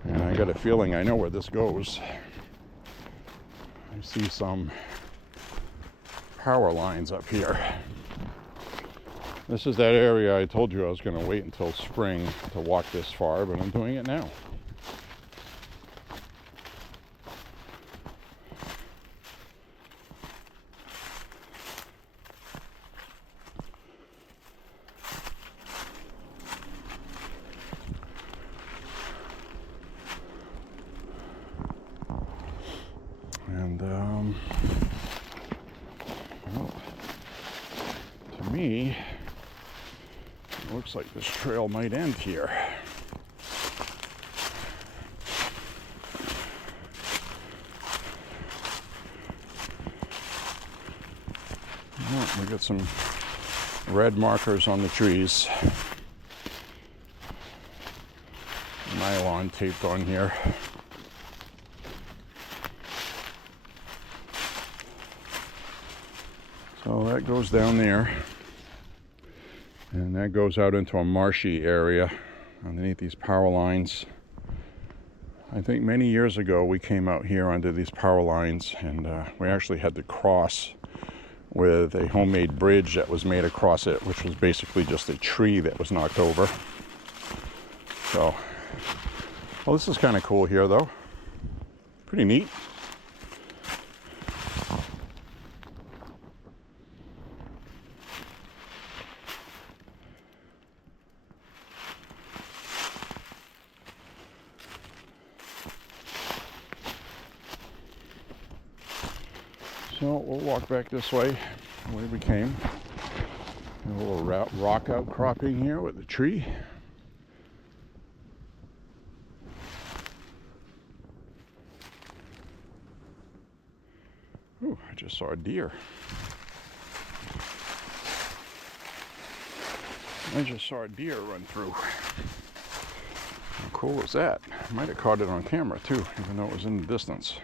and I got a feeling I know where this goes. I see some power lines up here. This is that area I told you I was going to wait until spring to walk this far, but I'm doing it now. And well, to me, it looks like this trail might end here. Oh, we got some red markers on the trees. Nylon taped on here. So that goes down there. And that goes out into a marshy area underneath these power lines. I think many years ago we came out here under these power lines, and we actually had to cross with a homemade bridge that was made across it, which was basically just a tree that was knocked over. So, well, this is kind of cool here though. Pretty neat. So we'll walk back this way, the way we came. A little rock outcropping here with the tree. Ooh, I just saw a deer. I just saw a deer run through. How cool was that? I might have caught it on camera too, even though it was in the distance.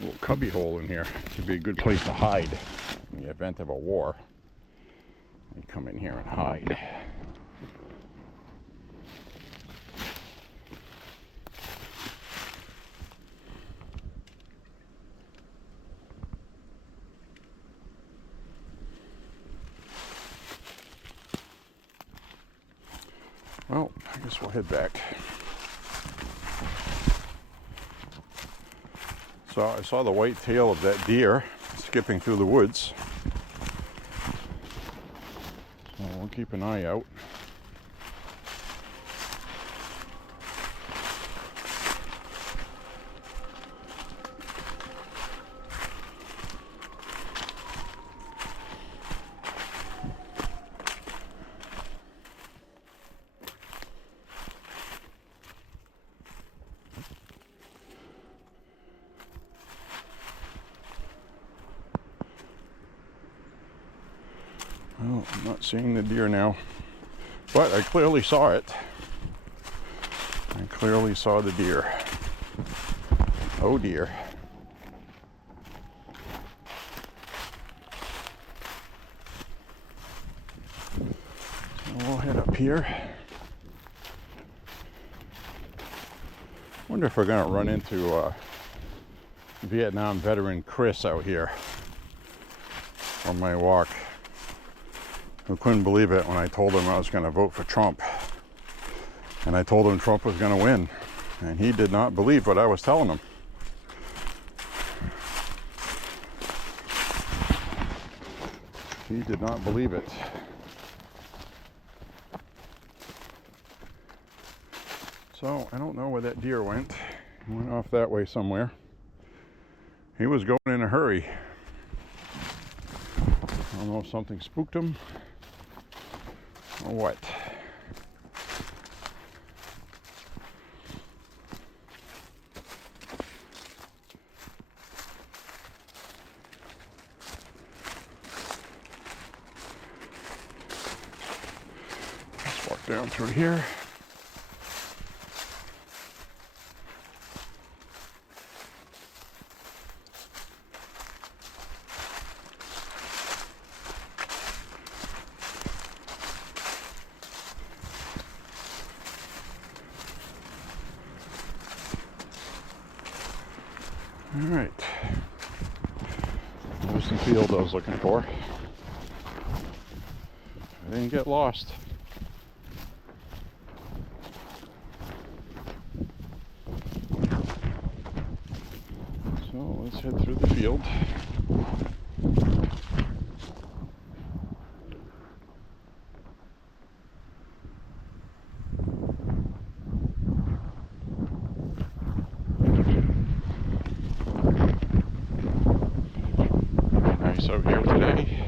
Little cubby hole in here. Could be a good place to hide in the event of a war. You come in here and hide. Well, I guess we'll head back. So I saw the white tail of that deer skipping through the woods. So we'll keep an eye out. Well, I'm not seeing the deer now, but I clearly saw it. I clearly saw the deer. Oh dear. So we'll head up here. Wonder if we're going to run into Vietnam veteran Chris out here on my walk, who couldn't believe it when I told him I was going to vote for Trump. And I told him Trump was going to win. And he did not believe what I was telling him. He did not believe it. So I don't know where that deer went. He went off that way somewhere. He was going in a hurry. I don't know if something spooked him or what. Let's walk down through here. All right, there's the field I was looking for. I didn't get lost. So let's head through the field. Out here today.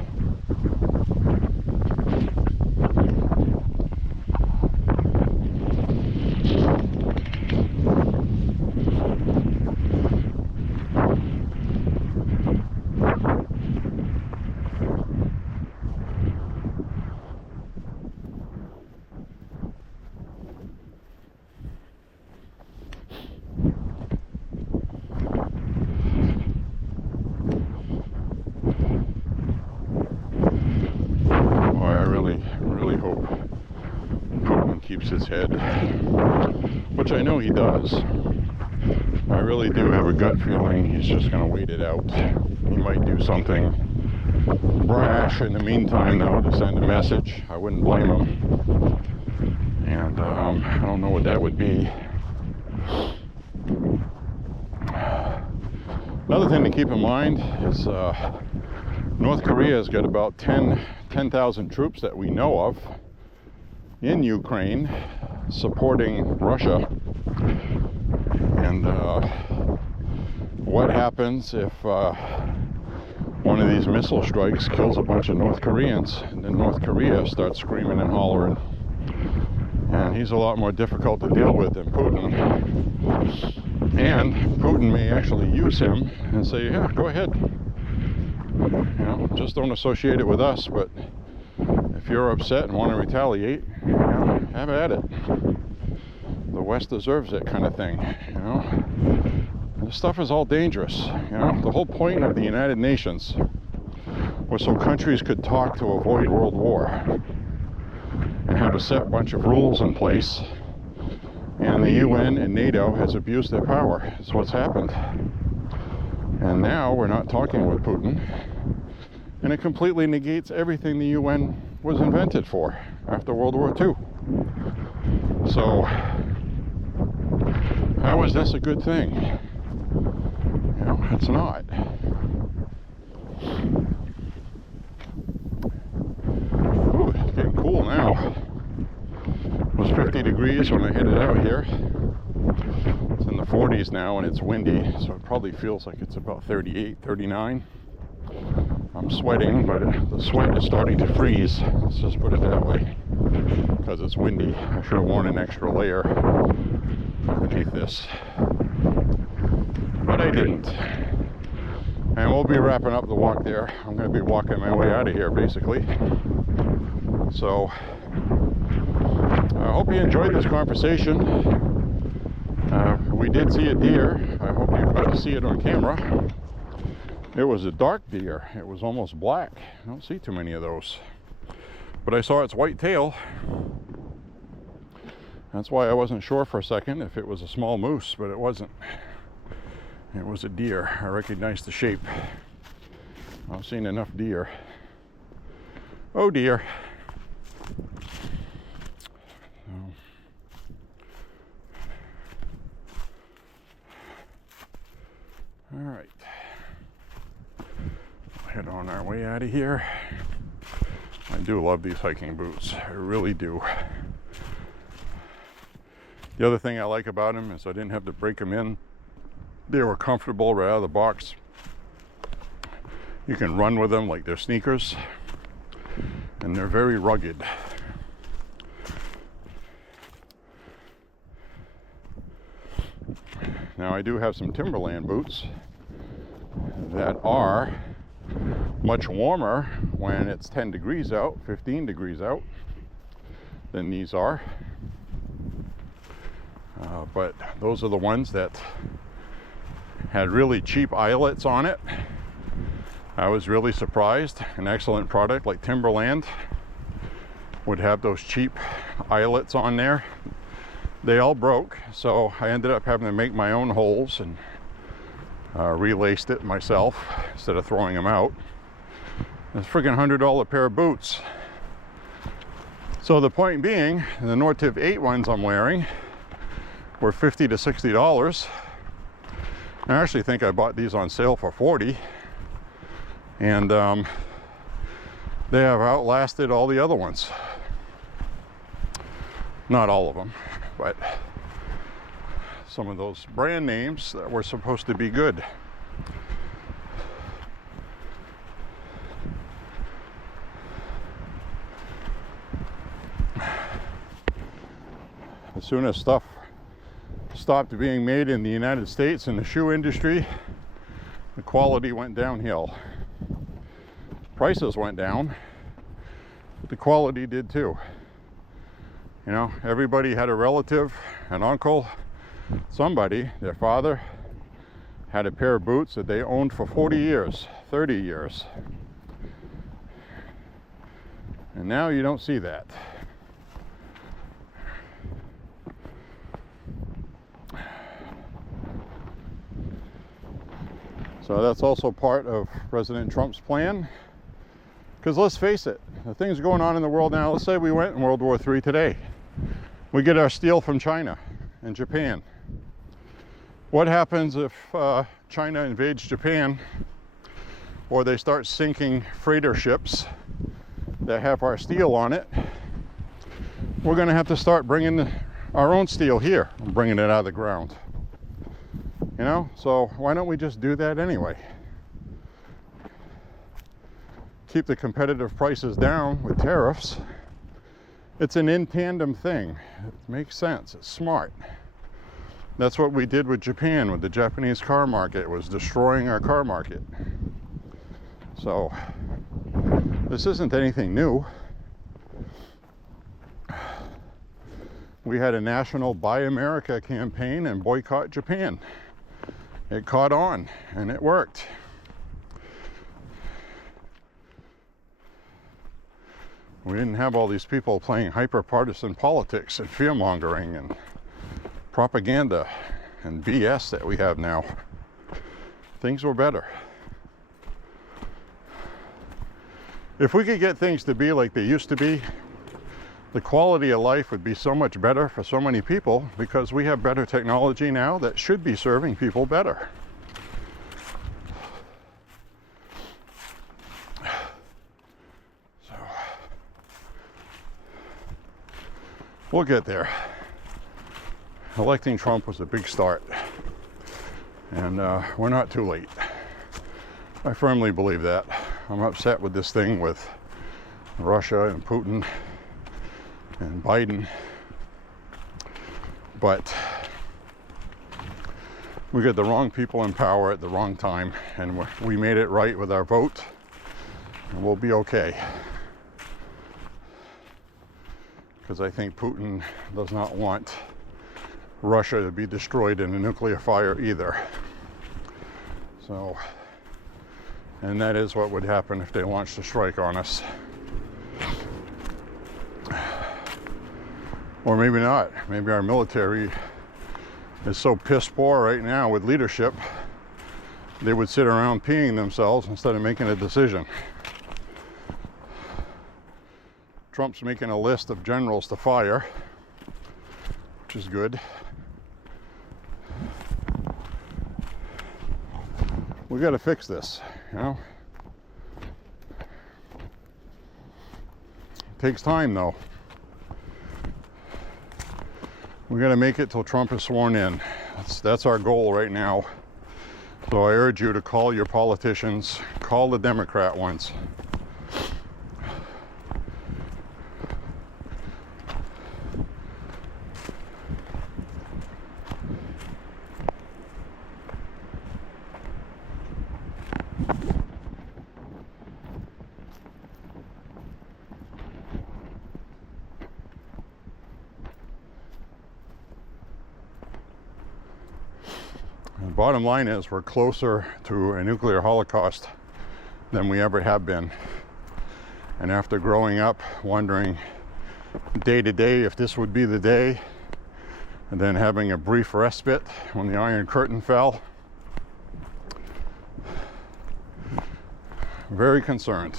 keeps his head, which I know he does. I really do have a gut feeling he's just going to wait it out. He might do something brash in the meantime, though, to send a message. I wouldn't blame him. And I don't know what that would be. Another thing to keep in mind is North Korea has got about 10,000 troops that we know of in Ukraine supporting Russia. And what happens if one of these missile strikes kills a bunch of North Koreans, and then North Korea starts screaming and hollering? And he's a lot more difficult to deal with than Putin. And Putin may actually use him and say, yeah, go ahead. You know, just don't associate it with us, but if you're upset and want to retaliate, you know, have at it. The West deserves that kind of thing, you know. And this stuff is all dangerous, you know. The whole point of the United Nations was so countries could talk to avoid world war and have a set bunch of rules in place. And the UN and NATO has abused their power. That's what's happened. And now we're not talking with Putin. And it completely negates everything the UN was invented for after World War II. So, how is this a good thing? You know, it's not. Ooh, it's getting cool now. It was 50 degrees when I headed out here. It's in the 40s now and it's windy, so it probably feels like it's about 38, 39. I'm sweating, but the sweat is starting to freeze. Let's just put it that way. Because it's windy. I should have worn an extra layer underneath this. But I didn't. And we'll be wrapping up the walk there. I'm going to be walking my way out of here, basically. So, I hope you enjoyed this conversation. We did see a deer. I hope you got to see it on camera. It was a dark deer. It was almost black. I don't see too many of those. But I saw its white tail. That's why I wasn't sure for a second if it was a small moose, but it wasn't. It was a deer. I recognized the shape. I've seen enough deer. Oh dear. All right. We'll head on our way out of here. I do love these hiking boots. I really do. The other thing I like about them is I didn't have to break them in. They were comfortable right out of the box. You can run with them like they're sneakers. And they're very rugged. Now I do have some Timberland boots that are much warmer when it's 10 degrees out, 15 degrees out than these are. But those are the ones that had really cheap eyelets on it. I was really surprised. An excellent product like Timberland would have those cheap eyelets on there. They all broke, so I ended up having to make my own holes and relaced it myself instead of throwing them out. It's a friggin' $100 pair of boots. So the point being, the WWIII ones I'm wearing were $50 to $60. I actually think I bought these on sale for $40, and they have outlasted all the other ones. Not all of them, but some of those brand names that were supposed to be good. As soon as stuff stopped being made in the United States in the shoe industry, the quality went downhill. Prices went down, but the quality did too. You know, everybody had a relative, an uncle, somebody, their father, had a pair of boots that they owned for 40 years, 30 years. And now you don't see that. So that's also part of President Trump's plan. Because let's face it, the things going on in the world now, let's say we went in World War III today. We get our steel from China and Japan. What happens if China invades Japan, or they start sinking freighter ships that have our steel on it? We're going to have to start bringing our own steel here and bringing it out of the ground. You know, so why don't we just do that anyway? Keep the competitive prices down with tariffs. It's an in tandem thing. It makes sense. It's smart. That's what we did with Japan, with the Japanese car market. It was destroying our car market. So this isn't anything new. We had a national Buy America campaign and boycott Japan. It caught on and it worked. We didn't have all these people playing hyper-partisan politics and fear-mongering and propaganda and BS that we have now. Things were better. If we could get things to be like they used to be, the quality of life would be so much better for so many people, because we have better technology now that should be serving people better. So we'll get there. Electing Trump was a big start, and we're not too late. I firmly believe that. I'm upset with this thing with Russia and Putin and Biden, but we got the wrong people in power at the wrong time, and we made it right with our vote, and we'll be okay. Because I think Putin does not want Russia to be destroyed in a nuclear fire either. So, and that is what would happen if they launched a strike on us. Or maybe not. Maybe our military is so piss poor right now with leadership, they would sit around peeing themselves instead of making a decision. Trump's making a list of generals to fire, which is good. We got to fix this, you know. It takes time, though. We got to make it till Trump is sworn in. That's our goal right now. So I urge you to call your politicians, call the Democrat ones. The bottom line is we're closer to a nuclear holocaust than we ever have been. And after growing up wondering day to day if this would be the day, and then having a brief respite when the Iron Curtain fell, very concerned.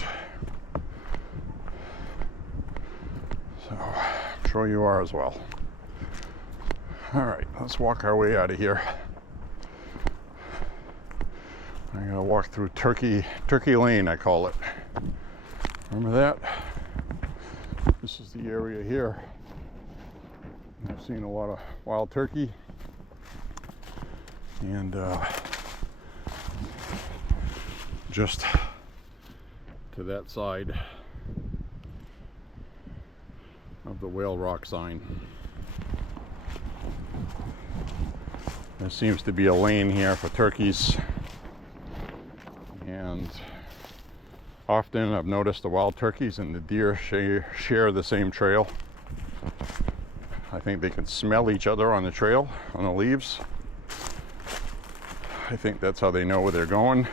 So I'm sure you are as well. All right, let's walk our way out of here. I'm gonna walk through Turkey Lane, I call it. Remember that? This is the area here. I've seen a lot of wild turkey, and just to that side of the Whale Rock sign. There seems to be a lane here for turkeys. And often I've noticed the wild turkeys and the deer share the same trail. I think they can smell each other on the trail, on the leaves. I think that's how they know where they're going.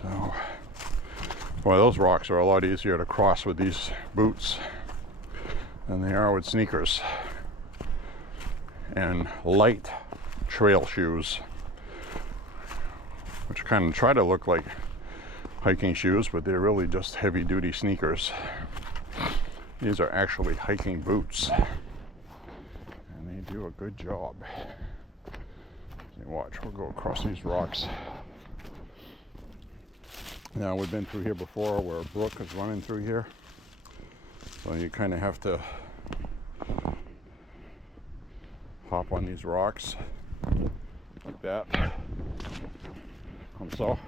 So Well, those rocks are a lot easier to cross with these boots than they are with sneakers and light trail shoes, which kind of try to look like hiking shoes, but they're really just heavy-duty sneakers. These are actually hiking boots, and they do a good job. Watch, we'll go across these rocks. Now, we've been through here before where a brook is running through here, so you kind of have to hop on these rocks like that, so.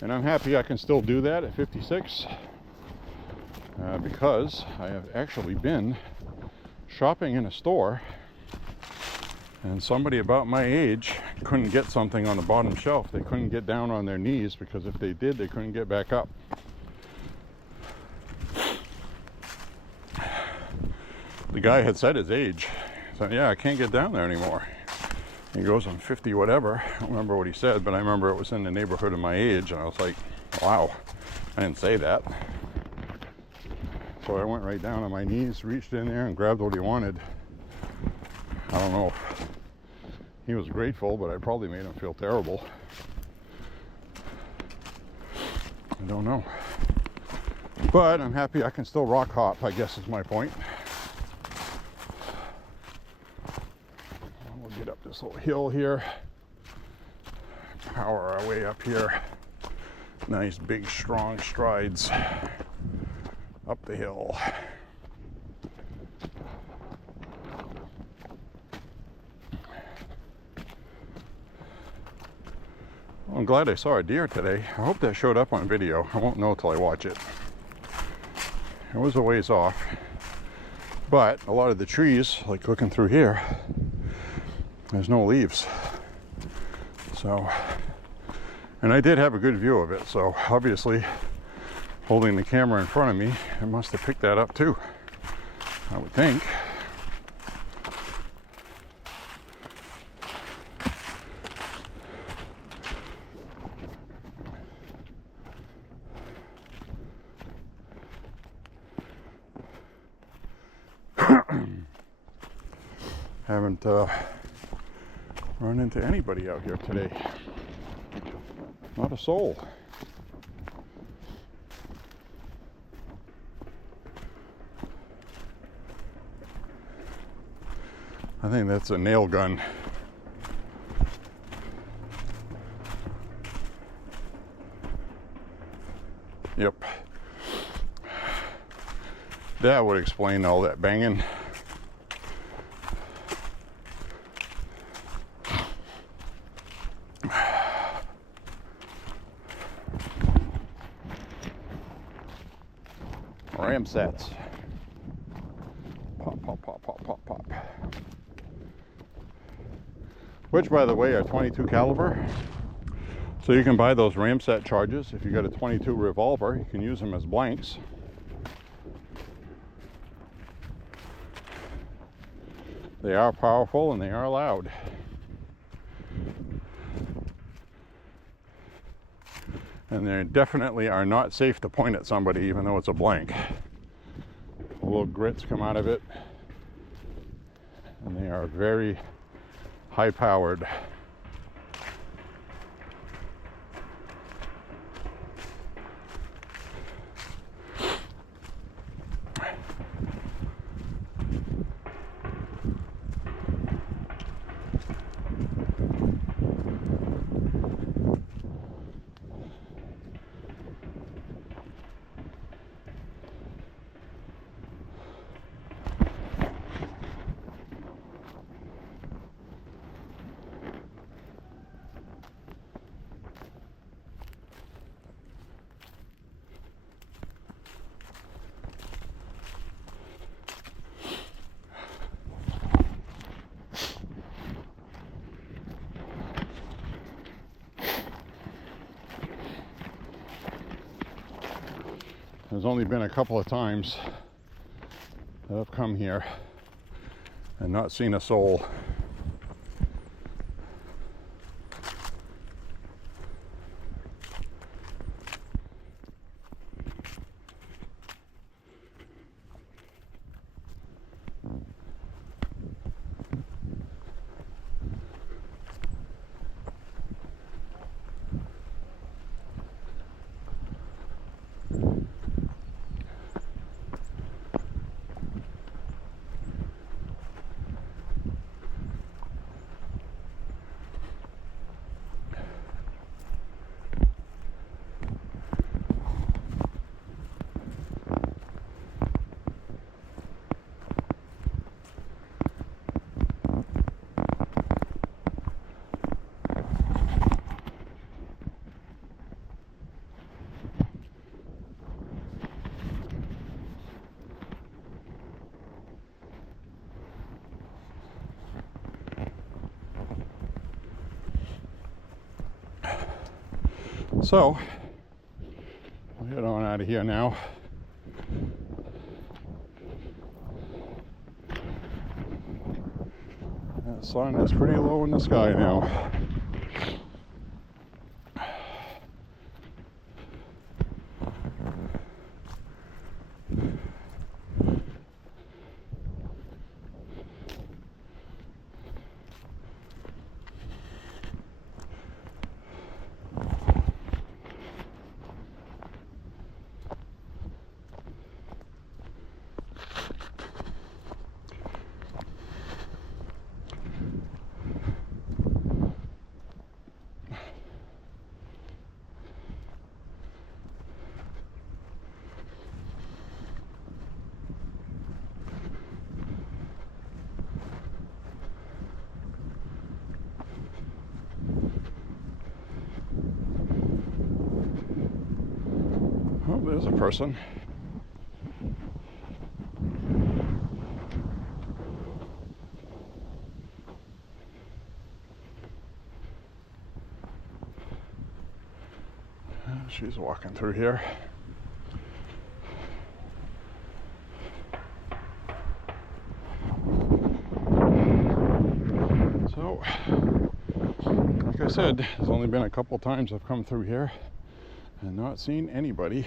And I'm happy I can still do that at 56 because I have actually been shopping in a store, and somebody about my age couldn't get something on the bottom shelf. They couldn't get down on their knees, because if they did, they couldn't get back up. The guy had said his age. So yeah, I can't get down there anymore. He goes, I'm 50 whatever. I don't remember what he said, but I remember it was in the neighborhood of my age, and I was like, wow, I didn't say that. So I went right down on my knees, reached in there and grabbed what he wanted. I don't know if he was grateful, but I probably made him feel terrible. I don't know. But I'm happy I can still rock hop, I guess is my point. We'll get up this little hill here, power our way up here. Nice big strong strides up the hill. Well, I'm glad I saw a deer today. I hope that showed up on video. I won't know till I watch it. It was a ways off, but a lot of the trees, like looking through here, there's no leaves. So, and I did have a good view of it, so obviously holding the camera in front of me, it must have picked that up too, I would think. Haven't run into anybody out here today. Not a soul. I think that's a nail gun. Yep. That would explain all that banging. Ram sets. Pop, pop, pop, pop, pop, pop. Which, by the way, are 22 caliber. So you can buy those ram set charges. If you got a 22 revolver, you can use them as blanks. They are powerful and they are loud. And they definitely are not safe to point at somebody, even though it's a blank. Little grits come out of it, and they are very high powered. There's only been a couple of times that I've come here and not seen a soul. So, we'll head on out of here now. That sun is pretty low in the sky now. Oh, there's a person. She's walking through here. So, like I said, there's only been a couple times I've come through here and not seen anybody.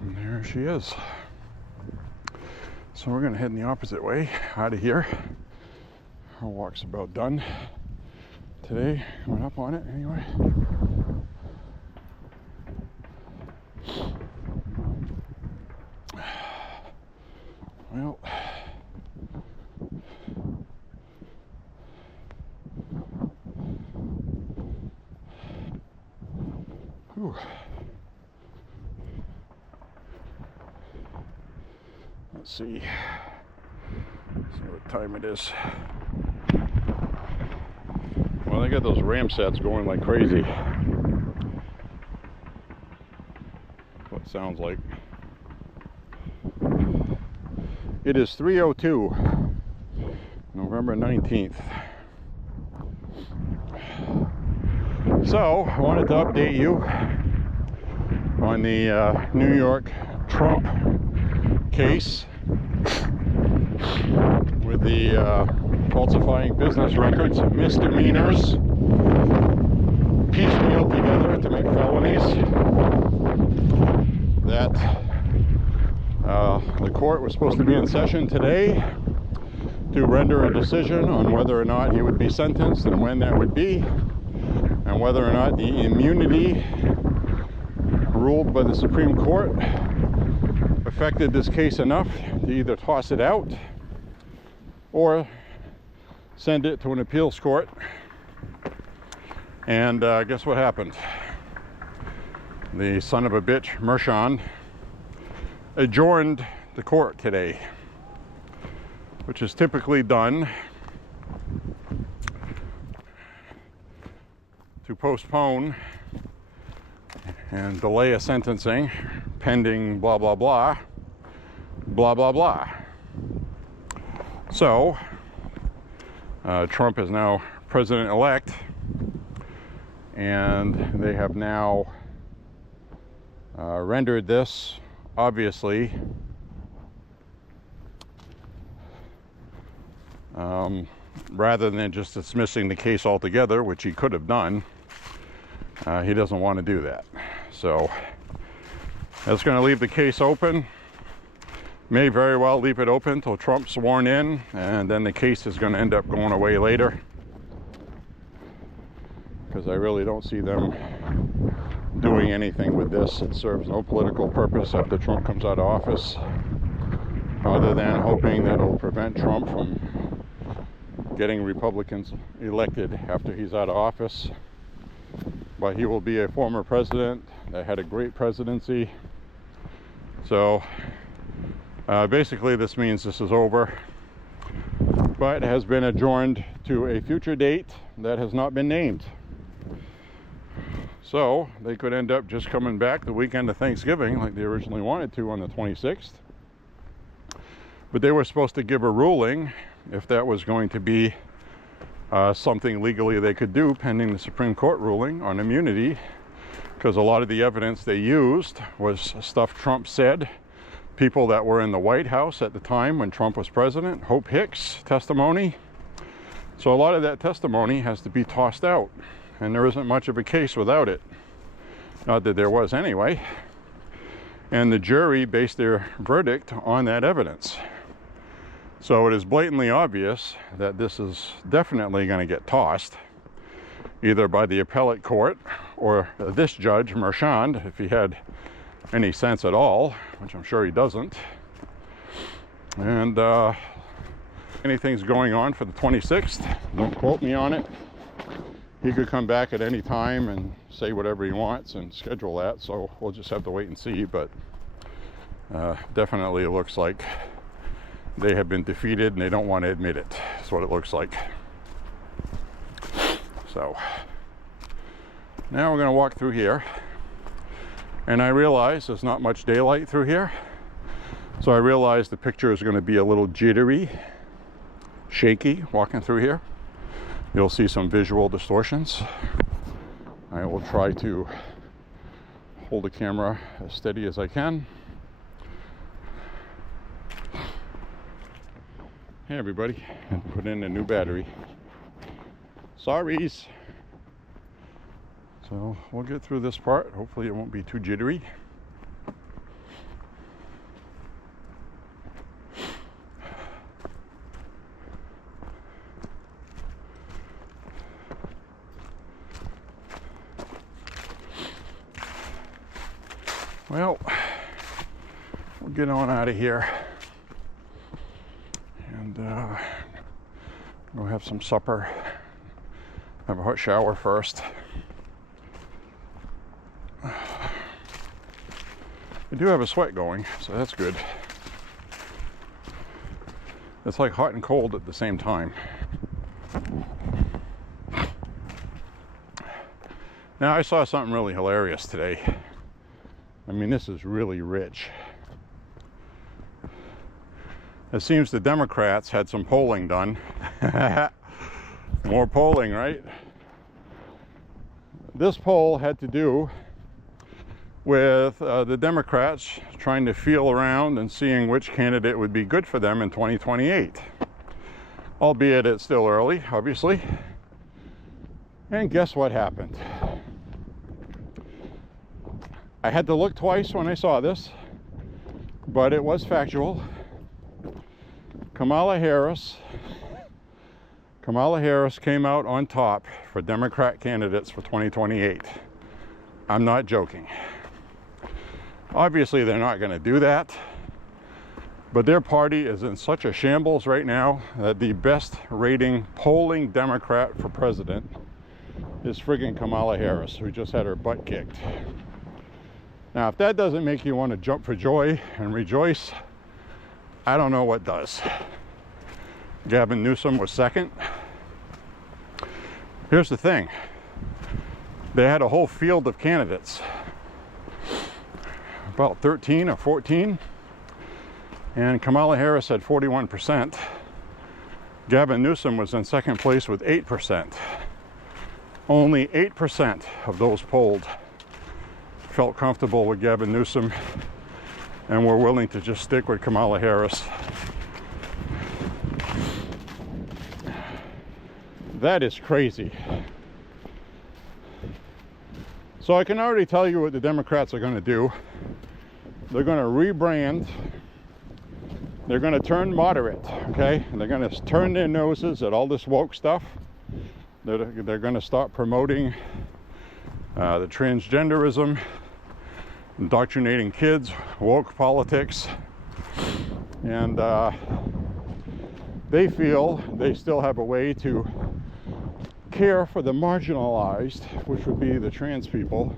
And there she is. So we're gonna head in the opposite way out of here. Our walk's about done today. Coming up on it anyway. Well, whew. Let's see what time it is. Well, they got those ram sets going like crazy. What it sounds like. It is 3:02, November 19th. So, I wanted to update you on the New York Trump case with the falsifying business records, misdemeanors, piecemeal together to make felonies. That the court was supposed to be in session today to render a decision on whether or not he would be sentenced and when that would be, and whether or not the immunity ruled by the Supreme Court affected this case enough to either toss it out or send it to an appeals court. And guess what happened? The son of a bitch, Mershon, adjourned the court today, which is typically done to postpone and delay a sentencing pending blah blah blah blah blah blah. So Trump is now president-elect, and they have now rendered this, obviously, rather than just dismissing the case altogether, which he could have done. He doesn't want to do that. So that's going to leave the case open. May very well leave it open till Trump's sworn in, and then the case is going to end up going away later, because I really don't see them doing anything with this. It serves no political purpose after Trump comes out of office, other than hoping that it'll prevent Trump from getting Republicans elected after he's out of office. But he will be a former president that had a great presidency. So basically this means this is over, but has been adjourned to a future date that has not been named. So they could end up just coming back the weekend of Thanksgiving like they originally wanted to on the 26th. But they were supposed to give a ruling if that was going to be something legally they could do pending the Supreme Court ruling on immunity, because a lot of the evidence they used was stuff Trump said, people that were in the White House at the time when Trump was president, Hope Hicks testimony. So a lot of that testimony has to be tossed out, and there isn't much of a case without it. Not that there was anyway. And the jury based their verdict on that evidence. So it is blatantly obvious that this is definitely going to get tossed, either by the appellate court or this judge, Merchant, if he had any sense at all, which I'm sure he doesn't. And anything's going on for the 26th. Don't quote me on it. He could come back at any time and say whatever he wants and schedule that, so we'll just have to wait and see. But definitely it looks like they have been defeated and they don't want to admit it. That's what it looks like. So now we're going to walk through here, and I realize there's not much daylight through here, so I realize the picture is going to be a little jittery, shaky walking through here. You'll see some visual distortions. I will try to hold the camera as steady as I can. Hey everybody, I put in a new battery. Sorries. So we'll get through this part. Hopefully it won't be too jittery. Well, we'll get on out of here and go have some supper, have a hot shower first. I do have a sweat going, so that's good. It's like hot and cold at the same time. Now, I saw something really hilarious today. I mean, this is really rich. It seems the Democrats had some polling done. More polling, right? This poll had to do with the Democrats trying to feel around and seeing which candidate would be good for them in 2028. Albeit it's still early, obviously. And guess what happened? I had to look twice when I saw this, but it was factual. Kamala Harris came out on top for Democrat candidates for 2028. I'm not joking. Obviously, they're not going to do that, but their party is in such a shambles right now that the best rating polling Democrat for president is friggin' Kamala Harris, who just had her butt kicked. Now, if that doesn't make you want to jump for joy and rejoice, I don't know what does. Gavin Newsom was second. Here's the thing. They had a whole field of candidates, about 13 or 14, and Kamala Harris had 41%. Gavin Newsom was in second place with 8%. Only 8% of those polled felt comfortable with Gavin Newsom and were willing to just stick with Kamala Harris. That is crazy. So I can already tell you what the Democrats are going to do. They're going to rebrand. They're going to turn moderate, okay? And they're going to turn their noses at all this woke stuff. They're going to start promoting the transgenderism, indoctrinating kids, woke politics, and they feel they still have a way to care for the marginalized, which would be the trans people,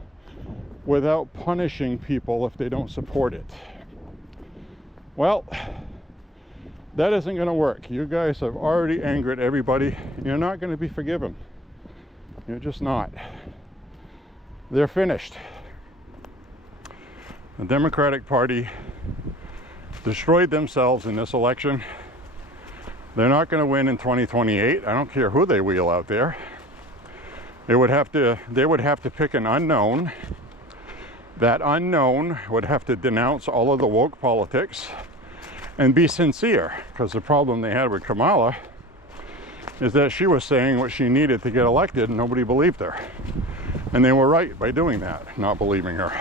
without punishing people if they don't support it. Well, that isn't going to work. You guys have already angered everybody. You're not going to be forgiven. You're just not. They're finished. The Democratic Party destroyed themselves in this election. They're not going to win in 2028. I don't care who they wheel out there. They would have to pick an unknown. That unknown would have to denounce all of the woke politics and be sincere, because the problem they had with Kamala is that she was saying what she needed to get elected and nobody believed her. And they were right by doing that, not believing her.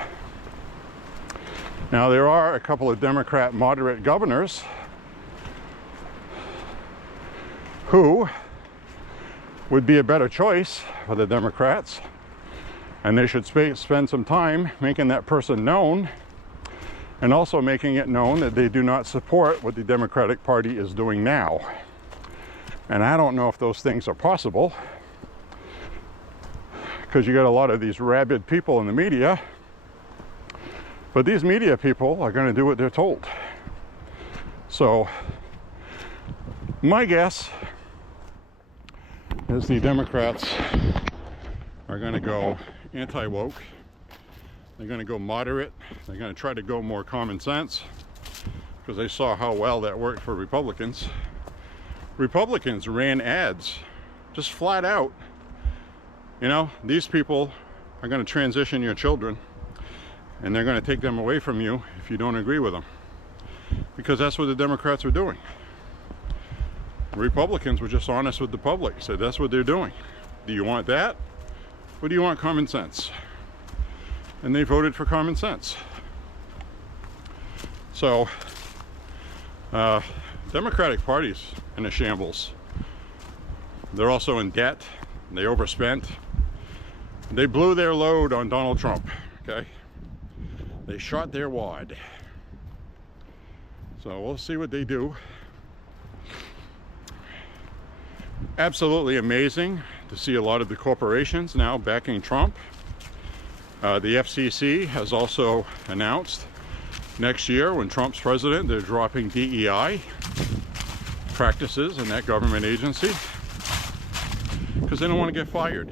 Now, there are a couple of Democrat moderate governors who would be a better choice for the Democrats, and they should spend some time making that person known, and also making it known that they do not support what the Democratic Party is doing now. And I don't know if those things are possible, because you got a lot of these rabid people in the media, but these media people are going to do what they're told. So my guess is the Democrats are going to go anti-woke. They're going to go moderate. They're going to try to go more common sense, because they saw how well that worked for Republicans. Republicans ran ads, just flat out. You know, these people are going to transition your children, and they're going to take them away from you if you don't agree with them. Because that's what the Democrats were doing. Republicans were just honest with the public, said that's what they're doing. Do you want that? Or do you want common sense? And they voted for common sense. So, Democratic Party's in a shambles. They're also in debt. They overspent. They blew their load on Donald Trump, okay? They shot their wad. So we'll see what they do. Absolutely amazing to see a lot of the corporations now backing Trump. The FCC has also announced next year, when Trump's president, they're dropping DEI practices in that government agency because they don't want to get fired.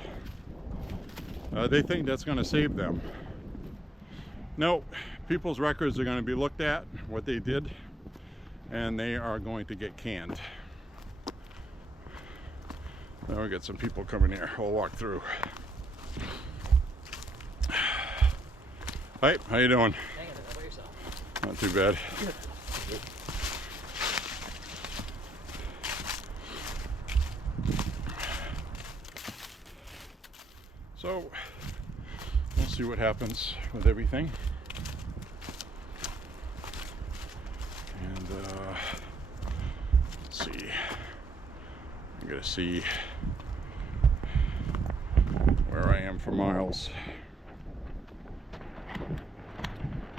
They think that's going to save them. No, people's records are going to be looked at, what they did, and they are going to get canned. Now we got some people coming here. We'll walk through. Hi, how you doing? Hang on, how about yourself? Not too bad. So, we'll see what happens with everything. And let's see. I'm gonna see where I am for miles.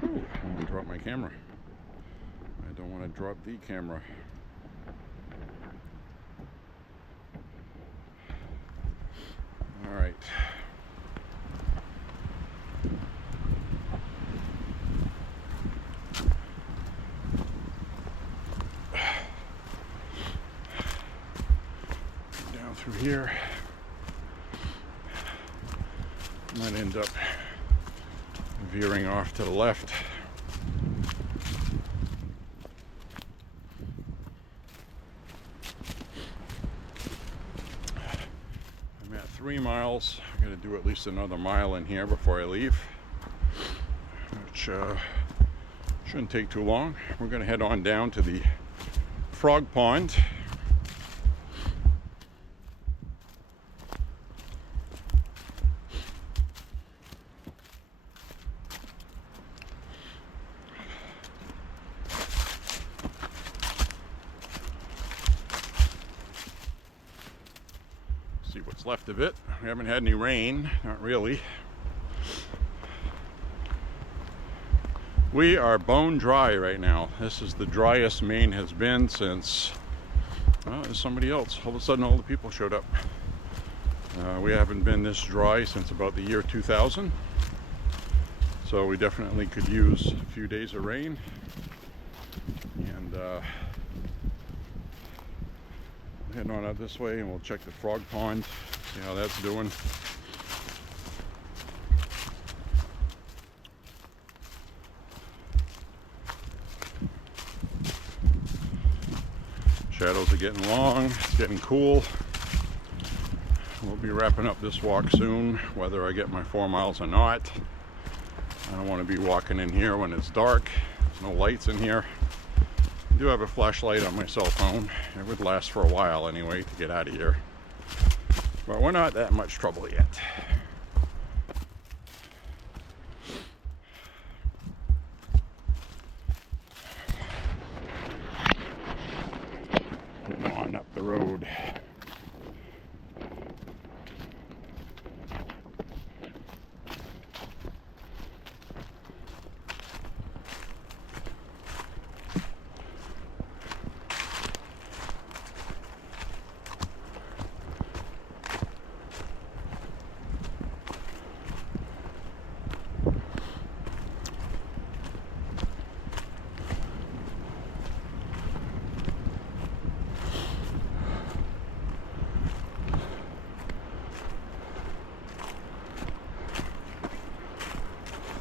Ooh, I'm gonna drop my camera. I don't want to drop the camera. All right. Down through here. Might end up veering off to the left. I'm at 3 miles. I'm going to do at least another mile in here before I leave, which shouldn't take too long. We're going to head on down to the frog pond. See what's left of it. We haven't had any rain, not really. We are bone dry right now. This is the driest Maine has been since, well, there's somebody else. All of a sudden all the people showed up. We haven't been this dry since about the year 2000. So we definitely could use a few days of rain. And heading on out this way, and we'll check the frog pond, see how that's doing. shadows are getting long, it's getting cool. We'll be wrapping up this walk soon, whether I get my 4 miles or not. I don't want to be walking in here when it's dark. There's no lights in here. I do have a flashlight on my cell phone. It would last for a while anyway to get out of here. But we're not that much trouble yet. Getting on up the road.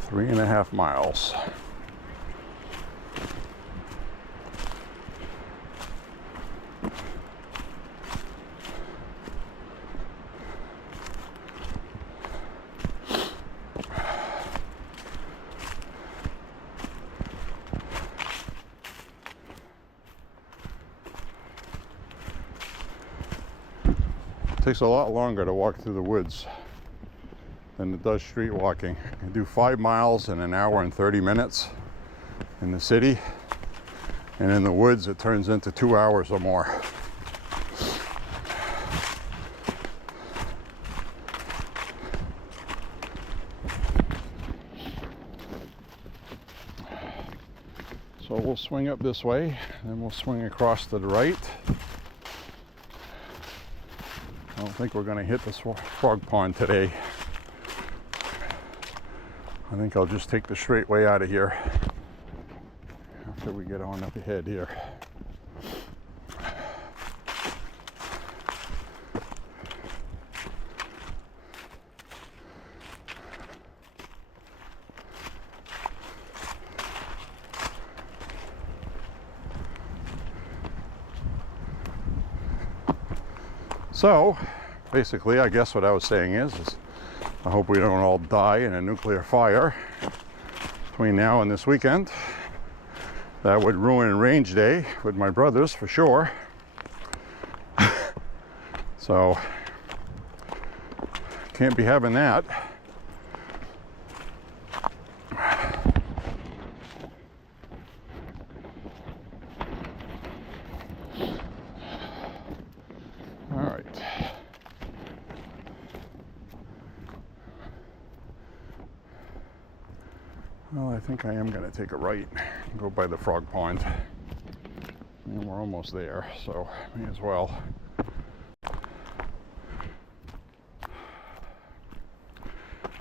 Three and a half miles. It takes a lot longer to walk through the woods than it does street walking. I do 5 miles in an hour and 30 minutes in the city, and in the woods it turns into 2 hours or more. So we'll swing up this way, then we'll swing across to the right. I don't think we're going to hit this frog pond today. I think I'll just take the straight way out of here after we get on up ahead here. So, basically, I guess what I was saying is I hope we don't all die in a nuclear fire between now and this weekend. That would ruin range day with my brothers for sure. So, can't be having that. Well, I think I am going to take a right and go by the frog pond. And we're almost there, so may as well.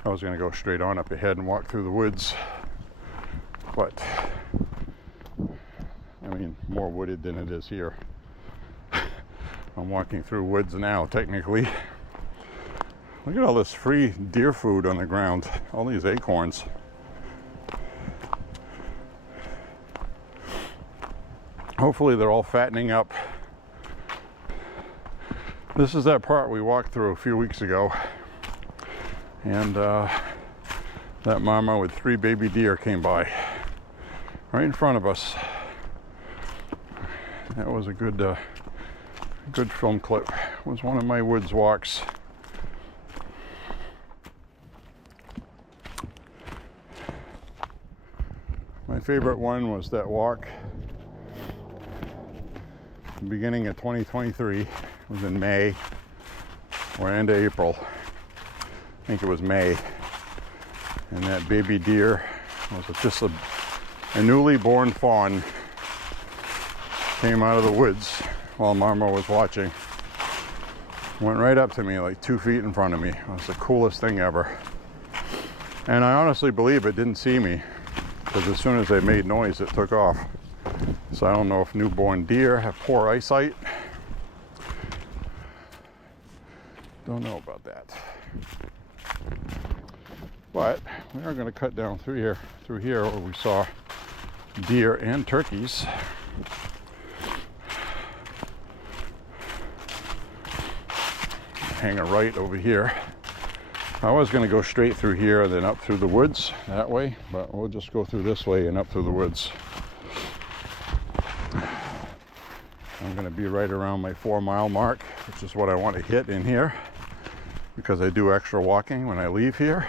I was going to go straight on up ahead and walk through the woods, but I mean, more wooded than it is here. I'm walking through woods now, technically. Look at all this free deer food on the ground, all these acorns. Hopefully they're all fattening up. This is that part we walked through a few weeks ago. And that mama with 3 baby deer came by right in front of us. That was a good film clip. It was one of my woods walks. My favorite one was that walk beginning of 2023. It was in May or end of April. I think it was May. And that baby deer was just a newly born fawn. Came out of the woods while Mama was watching. Went right up to me like 2 feet in front of me. It was the coolest thing ever. And I honestly believe it didn't see me, because as soon as they made noise, it took off. So I don't know if newborn deer have poor eyesight. Don't know about that. But we are going to cut down through here where we saw deer and turkeys. hang a right over here. I was going to go straight through here and then up through the woods that way, but we'll just go through this way and up through the woods. I'm going to be right around my 4-mile mark, which is what I want to hit in here, because I do extra walking when I leave here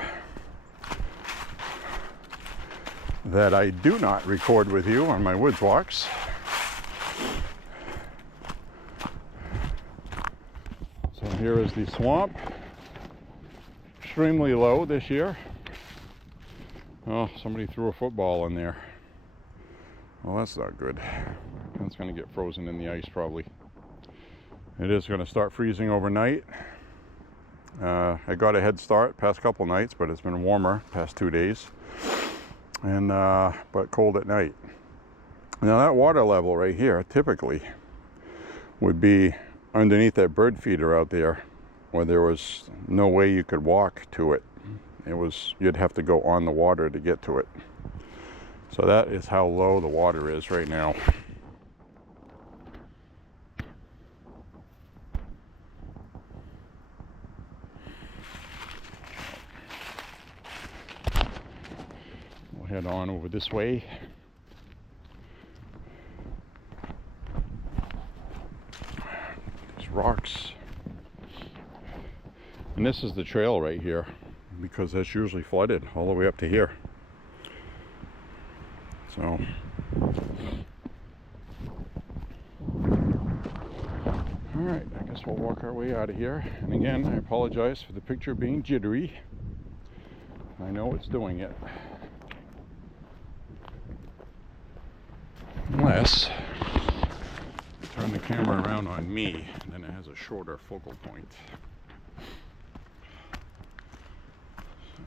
that I do not record with you on my woods walks. So here is the swamp. Extremely low this year. Oh, somebody threw a football in there. Well, that's not good. It's going to get frozen in the ice probably. It is going to start freezing overnight. I got a head start past couple nights, but it's been warmer past 2 days, and but cold at night. Now that water level right here typically would be underneath that bird feeder out there, where there was no way you could walk to it. You'd have to go on the water to get to it. So that is how low the water is right now. We'll head on over this way. There's rocks. And this is the trail right here, because that's usually flooded all the way up to here. So alright, I guess we'll walk our way out of here. And again, I apologize for the picture being jittery. I know it's doing it. Unless I turn the camera around on me, and then it has a shorter focal point. So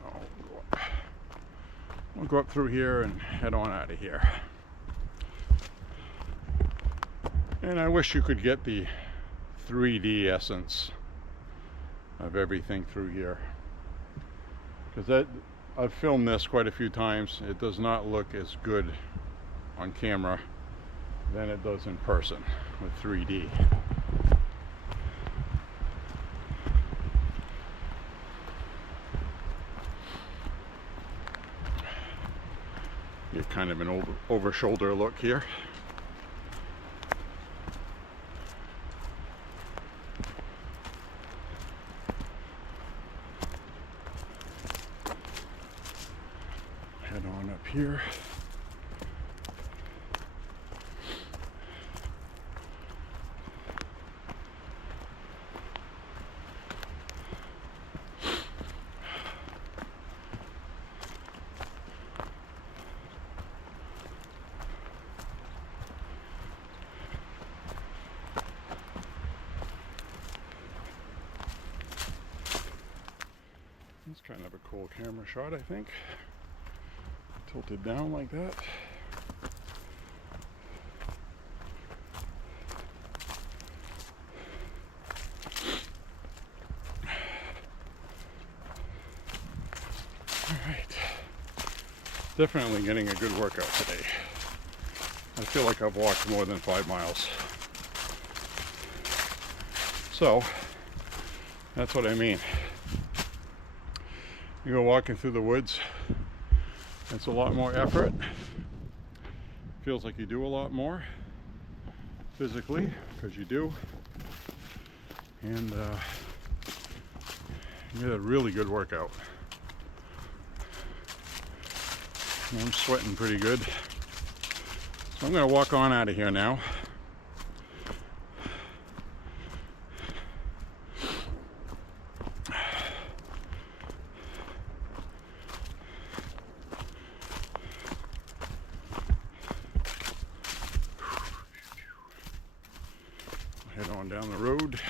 we'll go up through here and head on out of here. And I wish you could get the 3D essence of everything through here, because I've filmed this quite a few times. It does not look as good on camera than it does in person with 3D. Get kind of an over shoulder look here. Head on up here. It's kind of a cool camera shot, I think. Tilted down like that. All right. Definitely getting a good workout today. I feel like I've walked more than 5 miles. So, that's what I mean. You go walking through the woods, it's a lot more effort. Feels like you do a lot more physically, because you do. And you get a really good workout. I'm sweating pretty good. So I'm going to walk on out of here now. Head on down the road.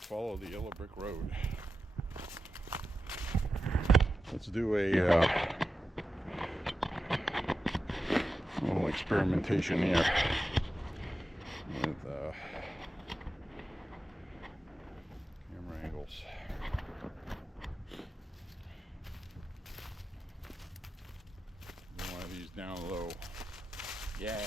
Follow the yellow brick road. Let's do a little experimentation here with camera angles. One of these down low. Yeah.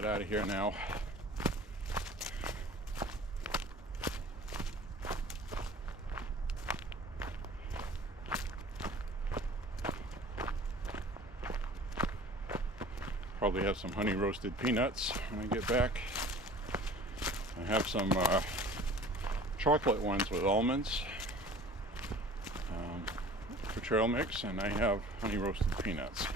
get out of here now. Probably have some honey roasted peanuts when I get back. I have some chocolate ones with almonds for trail mix, and I have honey roasted peanuts.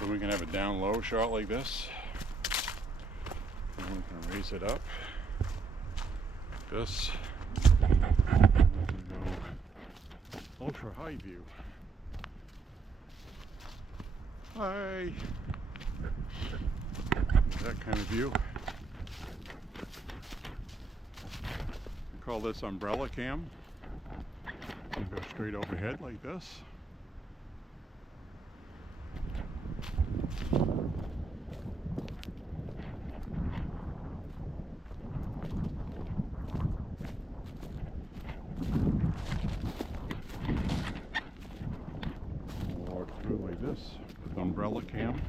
So we can have a down low shot like this, and we can raise it up like this, and we can go ultra high view. Hi! That kind of view. We call this umbrella cam. You go straight overhead like this. Like this with umbrella cam.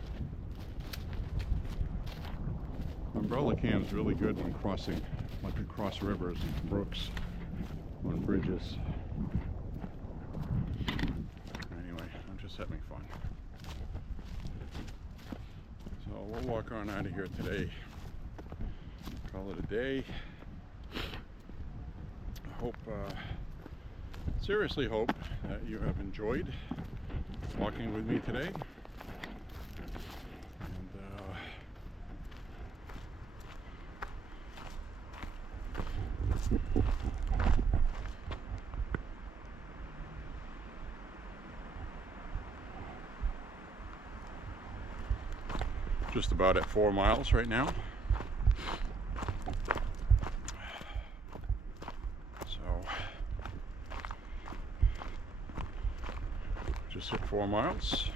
Umbrella cam is really good when crossing, like across rivers and brooks, on bridges. Anyway, I'm just having fun. So we'll walk on out of here today. Call it a day. I hope, seriously hope that you have enjoyed walking with me today, and just about at 4 miles right now. Just hit 4 miles.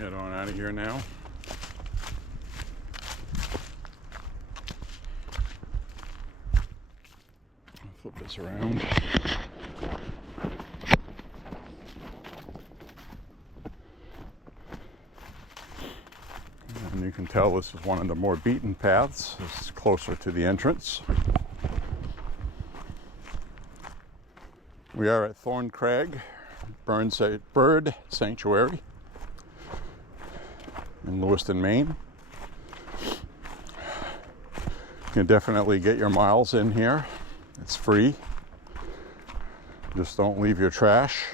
Head on out of here now. I'll flip this around. And you can tell this is one of the more beaten paths. This is closer to the entrance. We are at Thorn Crag Bird Sanctuary in Lewiston, Maine. You can definitely get your miles in here. It's free. Just don't leave your trash.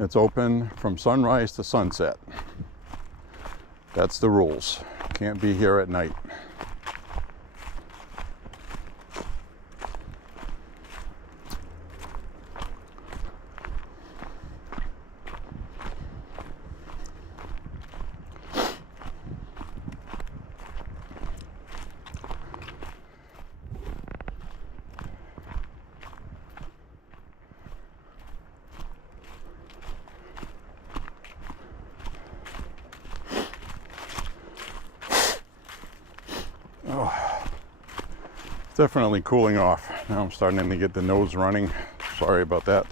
It's open from sunrise to sunset. That's the rules. Can't be here at night. Definitely cooling off. Now I'm starting to get the nose running. Sorry about that.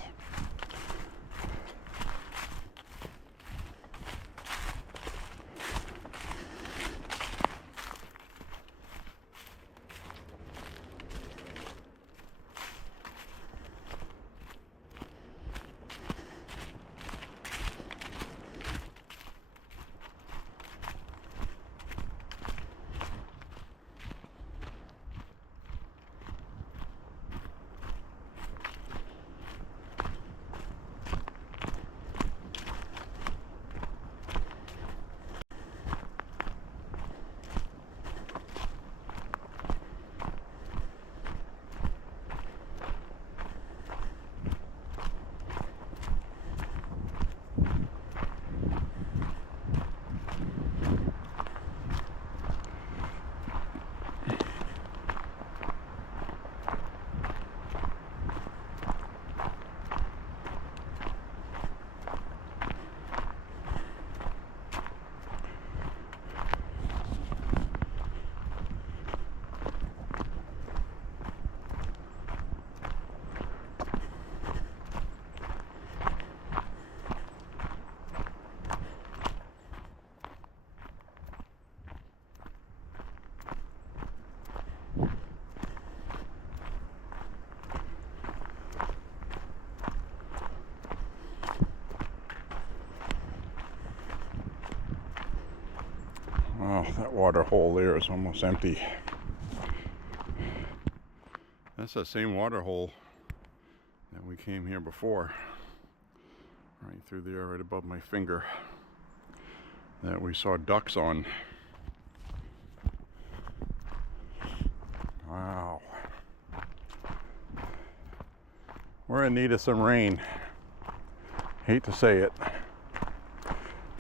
Wow, that water hole there is almost empty. That's the same water hole that we came here before. Right through there, right above my finger. That we saw ducks on. Wow. We're in need of some rain. Hate to say it.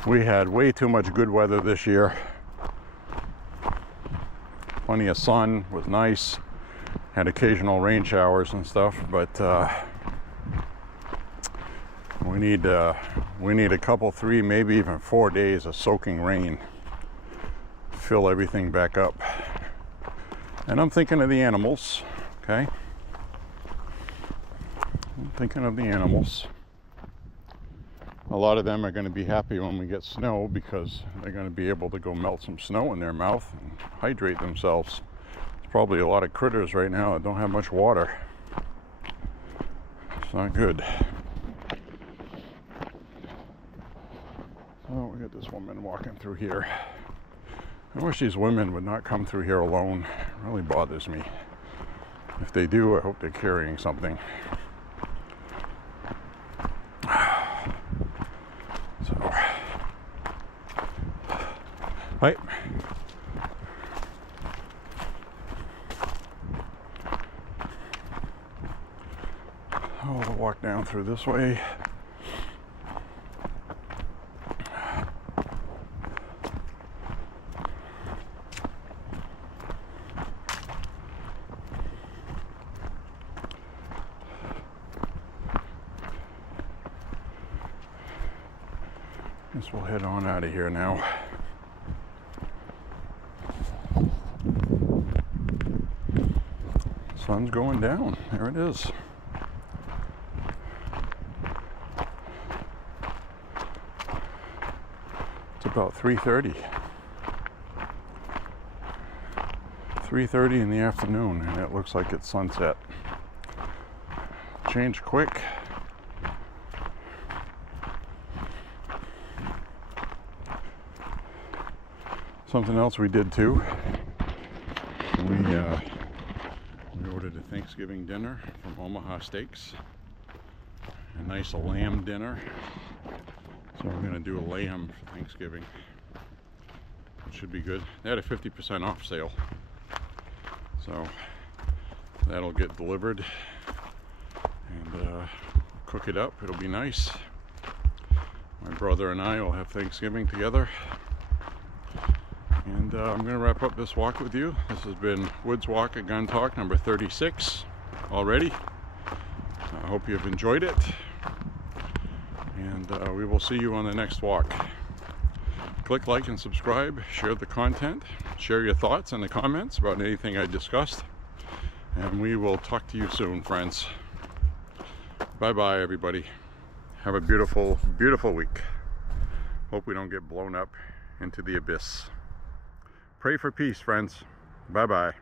We had way too much good weather this year. Plenty of sun, was nice. Had occasional rain showers and stuff, but we need a couple, 3, maybe even 4 days of soaking rain. Fill everything back up. And I'm thinking of the animals, okay? I'm thinking of the animals. A lot of them are going to be happy when we get snow because they're going to be able to go melt some snow in their mouth and hydrate themselves. There's probably a lot of critters right now that don't have much water. It's not good. So we got this woman walking through here. I wish these women would not come through here alone. It really bothers me. If they do, I hope they're carrying something. So, right. I'll walk down through this way. Guess we'll head on out of here now. Sun's going down. There it is. It's about 3:30. 3:30 in the afternoon, and it looks like it's sunset. Changed quick. Something else we did too. We ordered a Thanksgiving dinner from Omaha Steaks. A nice lamb dinner. So we're going to do a lamb for Thanksgiving. It should be good. They had a 50% off sale. So that'll get delivered and cook it up. It'll be nice. My brother and I will have Thanksgiving together. And I'm going to wrap up this walk with you. This has been Woods Walk at Gun Talk number 36 already. I hope you've enjoyed it. And we will see you on the next walk. Click like and subscribe. Share the content. Share your thoughts in the comments about anything I discussed. And we will talk to you soon, friends. Bye-bye, everybody. Have a beautiful, beautiful week. Hope we don't get blown up into the abyss. Pray for peace, friends. Bye-bye.